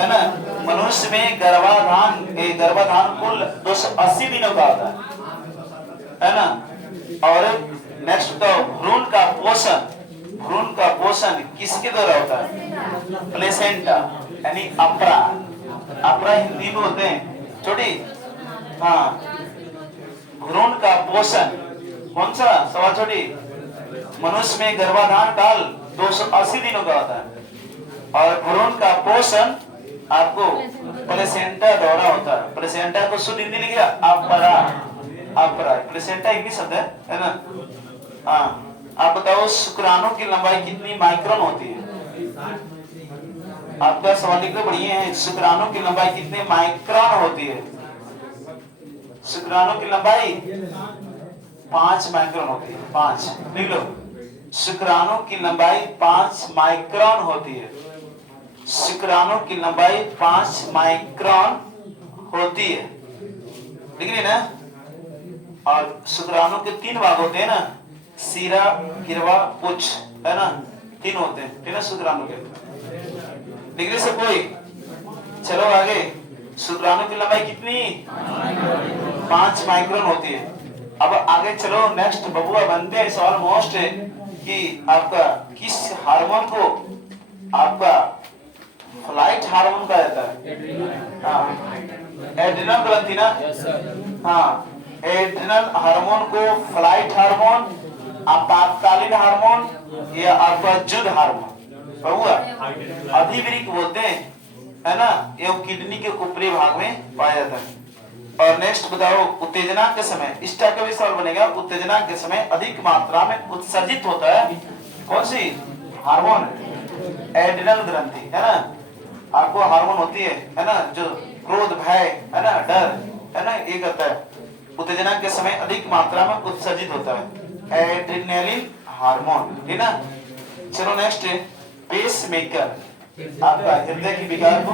है ना। मनुष्य में गर्भाधान कुल 280 दिनों का होता है ना। और नेक्स्ट तो भ्रूण का पोषण किसके द्वारा होता है? प्लेसेंटा यानी अपरा हिंदी में होते हैं छोटी। हाँ भ्रूण का पोषण कौन सा सवाल छोटी? मनुष्य में गर्भाधान काल 280 दिनों का होता है और भ्रूण का पोषण आपको प्लेसेंटा दौरा होता है। प्लेसेंटा को शुद्ध हिंदी लिखिए अपरा, अपरा। प्लेसेंटा एक ही शब्द है ना। हाँ, आप बताओ शुक्राणु की लंबाई कितनी माइक्रोन होती है? आपका सवाल लिख लो, बढ़िया है। शुक्राणु की लंबाई कितने माइक्रोन होती है? शुक्राणु की लंबाई 5 माइक्रोन होती है। 5 लिख लो। शुक्राणु की लंबाई 5 माइक्रोन होती है। शुक्राणु की लंबाई 5 माइक्रोन होती है, लिख रही ना। और शुक्राणु के 3 भाग होते हैं ना, सिरा, गिरवा, पुच्छ, है ना। 3 होते हैं, ठीक है शुक्राणु के। लिख रही सब कोई? चलो आगे। शुक्राणु की लंबाई कितनी? 5 माइक्रोन होती है। अब आगे चलो, नेक्स्ट बबुआ बनते हैं। सवाल मोस्ट है कि आपका किस हार्मोन को आपका फ्लाइट हार्मोन कहा जाता है? हाँ, एड्रिनल ग्रंथि ना। हाँ, एड्रिनल हार्मोन को फ्लाइट हार्मोन, आपातकालीन हार्मोन या आपका युद्ध हार्मोन बबुआ अधिवृक्क बोलते हैं, है ना। ये किडनी के ऊपरी भाग में पाया जाता है। और नेक्स्ट बताओ, उत्तेजना के समय, इस टाइप का भी सवाल बनेगा। उत्तेजना के समय अधिक मात्रा में उत्सर्जित होता है कौन सी हार्मोन? एड्रिनल ग्रंथि, है ना। आपको हार्मोन होती है ना, जो क्रोध, भय, है ना, डर, है ना, ये करता है। उत्तेजना के समय अधिक मात्रा में उत्सर्जित होता है एड्रेनालिन हार्मोन, ठीक ना। चलो नेक्स्ट, पेस मेकर, आपका हृदय की विकार को,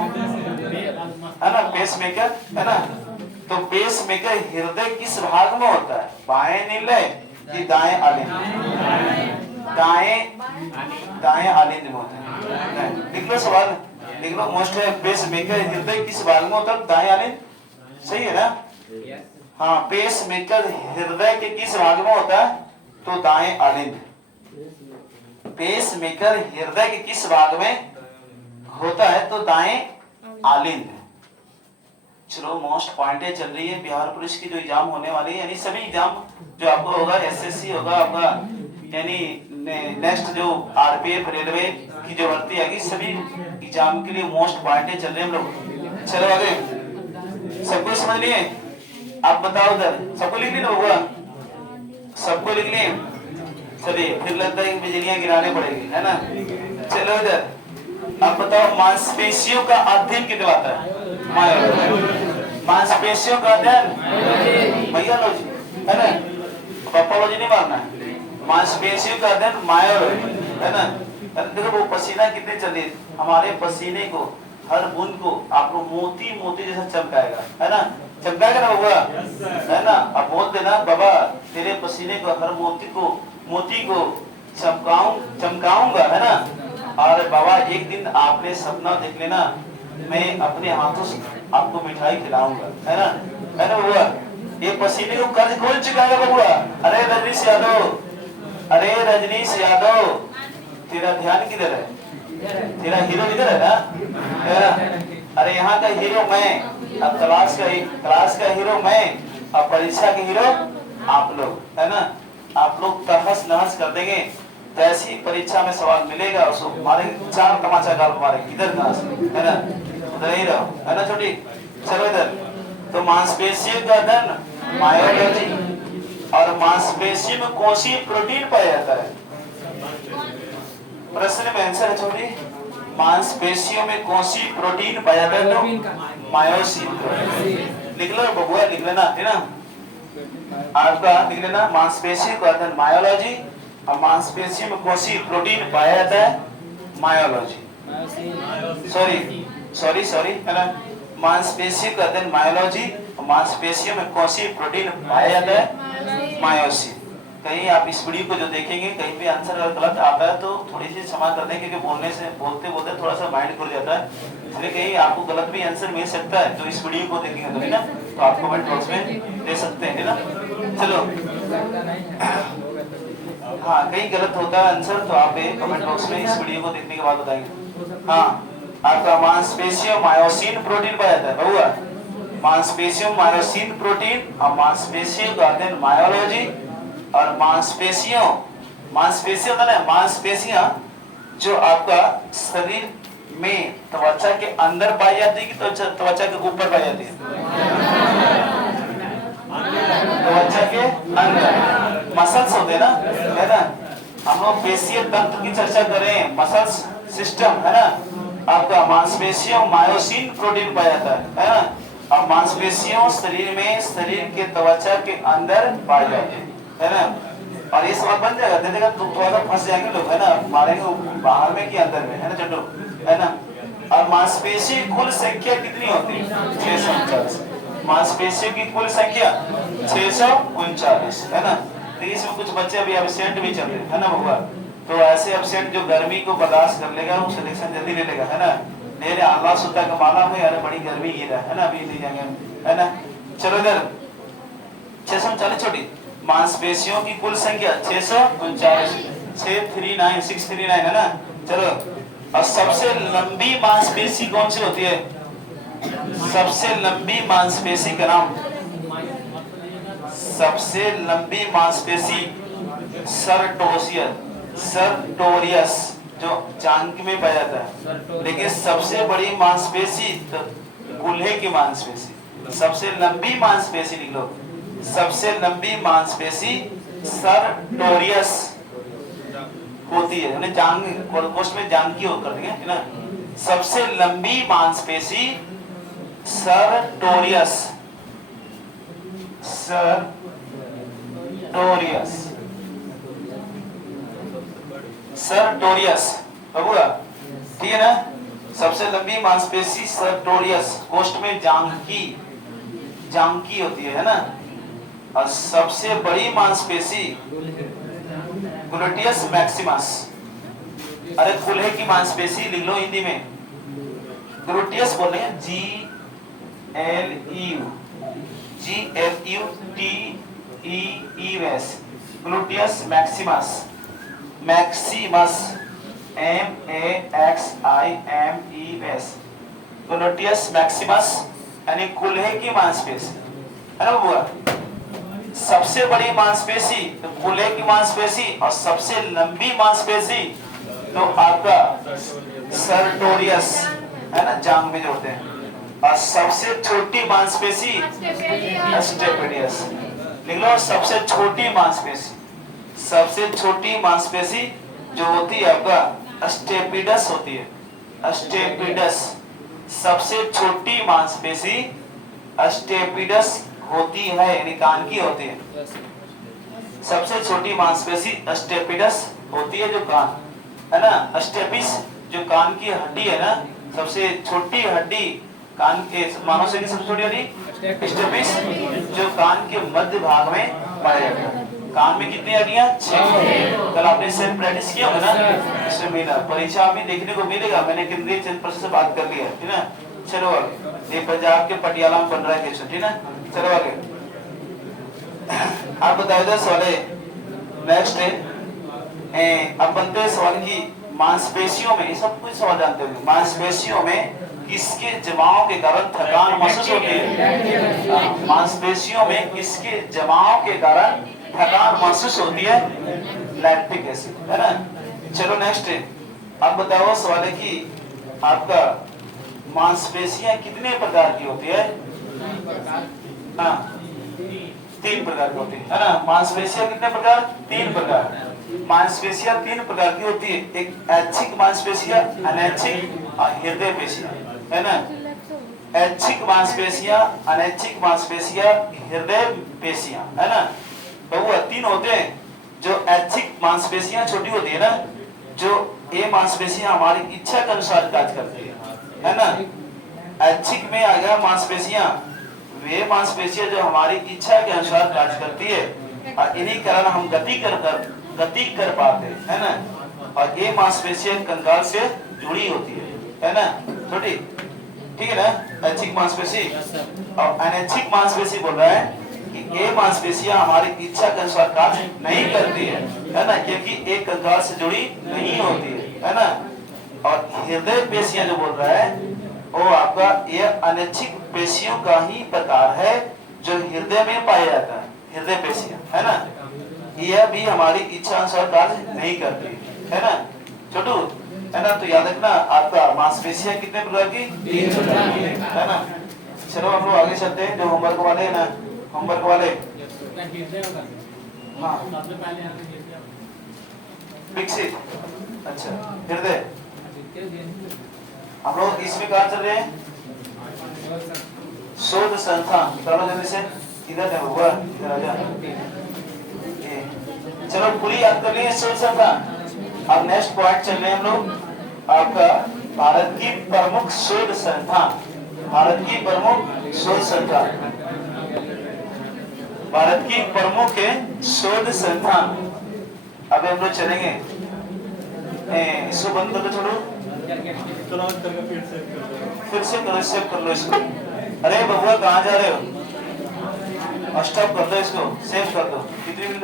है ना, पेस मेकर, है ना। तो पेस मेकर हृदय किस भाग में होता है? बाएं नीले कि दाएं आलिंद? दाएं आलिंद में होता है। लिख लो सवाल, लिख लो मोस्ट है। पेस मेकर हृदय किस भाग में होता है? दाएं आलिंद, सही है ना। हाँ, पेस मेकर हृदय के किस भाग में होता है? तो दाएं आलिंद। पेस मेकर हृदय के किस भाग में होता है? तो दाएं आलिंद। चलो मोस्ट पॉइंटें चल रही है बिहार पुलिस की जो एग्जाम होने वाली है, यानी सभी एग्जाम जो आपको होगा, एसएससी होगा आपका, यानी नेक्स्ट जो आरपीएफ रेलवे की जो भर्ती आएगी, सभी एग्जाम के लिए मोस्ट पॉइंटें चल रही है हम लोग। चलो आगे, सबको समझ लिए? आप बताओ उधर, सबको लिख लिया होगा? सबको लिख लिए? चलिए, फिर लगता है कि बिजलियां गिराने पड़ेगी, है ना। चलो इधर, आप बताओ मांसपेशियों का अध्ययन कितना आता है? मांसपेशियों का अध्ययन मायोलॉजी, है ना। पापालॉजी नहीं मारना है। मांसपेशियों का अध्ययन मायोलॉजी, है ना। देखो वो पसीना कितने चल रही है, हमारे पसीने को, हर बूंद को आपको मोती मोती जैसा चमकाएगा, है ना। चमकाएगा ना बाबा, है ना। अब बोल देना बाबा, तेरे पसीने को, हर मोती को चमकाऊंगा, है ना। और बाबा एक दिन आपने सपना देख लेना, मैं अपने हाथों से आपको मिठाई खिलाऊंगा, है ना, है ना बबुआ। ये पसीने को कर्ज कौन चुकाएगा बबुआ? अरे रजनीश यादव, अरे रजनीश यादव, तेरा ध्यान किधर है? तेरा हीरो इधर है ना। अरे यहाँ का हीरो मैं, अब क्लास का हीरो मैं, अब परीक्षा के हीरो आप लोग, है ना। आप लोग तहस नहस कर देंगे। जैसी परीक्षा में सवाल मिलेगा उसको मारेंगे, 4 तमाचा गाल मारेंगे, इधर कहां से, है ना, उधर ही रहो, है ना छोटी। चलो इधर, तो मांसपेशियों का अध्ययन मायोलॉजी, और मांसपेशियों में कौन सी प्रोटीन पाया जाता है? प्रश्न में आंसर है छोटी, मांसपेशियों में कौन सी प्रोटीन पाया जाता है? तो मायोसिन प्रोटीन। लिख लो बबुआ, लिख लेना, है ना। आपका लिख लेना, मांसपेशियों का अध्ययन मायोलॉजी, और मांसपेशियों में कौन सी प्रोटीन पाया जाता है? मायोलॉजी, सॉरी, है ना। मांसपेशियों का अध्ययन मायोलॉजी, और मांसपेशियों में कौन सी प्रोटीन पाया जाता है? मायोसिन। कहीं आप इस वीडियो को जो देखेंगे, कहीं पे आंसर अगर गलत आता है तो थोड़ी सी क्षमा कर दें, क्योंकि बोलते बोलते थोड़ा सा माइंड खुल जाता है, इसलिए कहीं आपको गलत भी आंसर मिल सकता है। तो इस वीडियो को देखेंगे तो, है ना, तो आप कमेंट बॉक्स में दे सकते हैं, है ना। चलो, हाँ कहीं गलत होता है आंसर तो आप कमेंट बॉक्स में इस वीडियो को देखने के बाद बताएंगे। हाँ, आपका मांसपेशियों मायोसिन प्रोटीन पाया जाता है बबुआ, मांसपेशियों मायोसिन प्रोटीन, और मांसपेशियों का अध्ययन मायोलॉजी, और मांसपेशियां जो आपका शरीर में त्वचा के अंदर पाई जाती है कि त्वचा के ऊपर पाई जाती है? त्वचा के अंदर मसल्स होते हैं ना, है ना। हम लोग पेशीय तंत्र की चर्चा करें, मसल्स सिस्टम, है ना। आपका मांसपेशियों मायोसिन प्रोटीन पाया जाता है ना। अब मांसपेशियों शरीर में, शरीर के त्वचा के अंदर पाई जाती है ना। और ये सवाल बन जाएगा, देखिएगा तो थोड़ा सा फंस जाएंगे लोग, है ना, मारेंगे बाहर में कि अंदर में, है ना चटो, है ना। और मांसपेशी कुल संख्या कितनी होती है? 639। मांसपेशियों की कुल संख्या 639, है ना। तो इसमें कुछ बच्चे अभी एब्सेंट भी चल रहे हैं, है ना भगवान। तो ऐसे एब्सेंट जो गर्मी को बर्दाश्त कर लेगा वो सिलेक्शन जल्दी ले लेगा, है ना। मेरे अल्लाह सुता का माला में यार बड़ी गर्मी गिरा है ना, अभी नहीं जाएंगे, है ना। चलो इधर 639 छोटी मांसपेशियों की कुल संख्या 639, 639 है ना। चलो, और सबसे लंबी मांसपेशी कौन सी होती है? सबसे लंबी मांसपेशी का नाम, सबसे लंबी मांसपेशी सर्टोरियस, जो जांघ में पाया जाता है। लेकिन सबसे बड़ी मांसपेशी तो कूल्हे की मांसपेशी, सबसे लंबी मांसपेशी लिख लो, सबसे लंबी मांसपेशी सर्टोरियस होती है, यानी जांघ, कोष्ठ में जांघ की कर देंगे, है ना। सबसे लंबी मांसपेशी सर्टोरियस, सर्टोरियस बबुआ, ठीक है ना। सबसे लंबी मांसपेशी सर्टोरियस, कोष्ठ में जांघ की होती है ना। और सबसे बड़ी मांसपेशी ग्लूटियस मैक्सिमस, अरे कूल्हे की मांसपेशी लिख लो हिंदी में, ग्लूटियस बोल रहे हैं, GLUTEUS, gluteus Maximus, MAXIMES, gluteus Maximus यानी कूल्हे की मांसपेशी, है ना बुआ। सबसे बड़ी मांसपेशी तो कूल्हे की मांसपेशी, और सबसे लंबी मांसपेशी तो आपका सर्टोरियस, है ना, जांघ में जो होते हैं। और सबसे छोटी मांसपेशी स्टेपिडियस, लिख लो, सबसे छोटी मांसपेशी, सबसे छोटी मांसपेशी जो होती है आपका स्टेपिडस होती है, स्टेपिडस, सबसे छोटी मांसपेशी स्टेपिडस होती है, यानी कान की होती है। सबसे छोटी मांसपेशी स्टेपिडस होती है, जो कान, है ना। स्टेपिस जो कान की हड्डी है ना, सबसे छोटी हड्डी कान के मानव शरीर की सबसे छोटी हड्डी स्टेपिस, जो कान के मध्य भाग में पाया जाता है। कान में कितनी हड्डियां? 6। कल आपने सेल्फ प्रैक्टिस किया होगा ना, इसमें मिला, परीक्षा में देखने को मिलेगा। मैंने केंद्रीय चंद प्रश्न से बात कर लिया, ठीक है। चलो आगे, ये पंजाब के पटियाला में बन रहा है क्वेश्चन, ठीक है। चलो आगे, आप बताइए सवाल नेक्स्ट है। अब बनते हैं सवाल की मांसपेशियों में, ये सब कुछ सवाल जानते होंगे, मांसपेशियों में किसके जमाव के कारण थकान महसूस होती है? मांसपेशियों में किसके जमाव के कारण थकान महसूस होती है? लैक्टिक एसिड, है ना। चलो नेक्स्ट है, अब बताओ सवाल है कि आपका मांसपेशियां कितने प्रकार की होती है? हाँ, 3 प्रकार की होती है ना। मांसपेशियां कितने प्रकार? 3 प्रकार। मांसपेशियां 3 प्रकार की होती है, एक ऐच्छिक मांसपेशियां, अनैच्छिक और हृदय पेशियां, है ना। ऐच्छिक मांसपेशियां, अनैच्छिक मांसपेशियां, हृदय पेशियां, है ना। तो वो 3 होते हैं। जो ऐच्छिक मांसपेशियां छोटी होती है ना, जो ये मांसपेशियां हमारी इच्छा के अनुसार कार्य करती है ना। ऐच्छिक में आ गया मांसपेशियां, वे मांसपेशियां जो हमारी इच्छा के अनुसार कार्य करती है, और इन्हीं कारण हम गति कर पाते हैं, है ना। और ये मांसपेशियां कंकाल से जुड़ी होती है ना, छोटी, ठीक है ना। ऐच्छिक मांसपेशी और अनैच्छिक मांसपेशी बोल रहा है कि ये मांसपेशियां हमारी इच्छा के अनुसार कार्य नहीं करती है ना, क्योंकि एक कंकाल से जुड़ी नहीं होती है ना। और हृदय पेशियां जो बोल रहा है वो आपका ये अनैच्छिक पेशियों का ही प्रकार है जो हृदय में पाया जाता है, हृदय पेशियां, है ना। यह भी हमारी इच्छा अनुसार कार्य नहीं करती है ना। छोटू, है ना। तो याद रखना आपका मांसपेशियां कितने प्रकार की, 3 प्रकार की। है ना। चलो हम लोग आगे चलते हैं, जो होमवर्क वाले हैं ना, होमवर्क वाले, हाँ विकसित, अच्छा हृदय, हम लोग इसमें कहा चल रहे हैं, शोध संस्थान। चलो जल्दी से इधर देखो, हुआ इधर आ जा। ये चलो पूरी याद कर लिए शोध संस्थान। अब नेक्स्ट पॉइंट चल रहे हैं हम लोग, आपका भारत की प्रमुख शोध संस्थान, भारत की प्रमुख शोध संस्थान, भारत की प्रमुख शोध संस्थान। अभी हम लोग चलेंगे, इसको बंद कर दो, छोड़ो फिर से करो, सेव कर लो इसको। अरे बबुआ कहाँ जा रहे हो, स्टॉप कर दो इसको, सेव कर दो। कितनी मिनट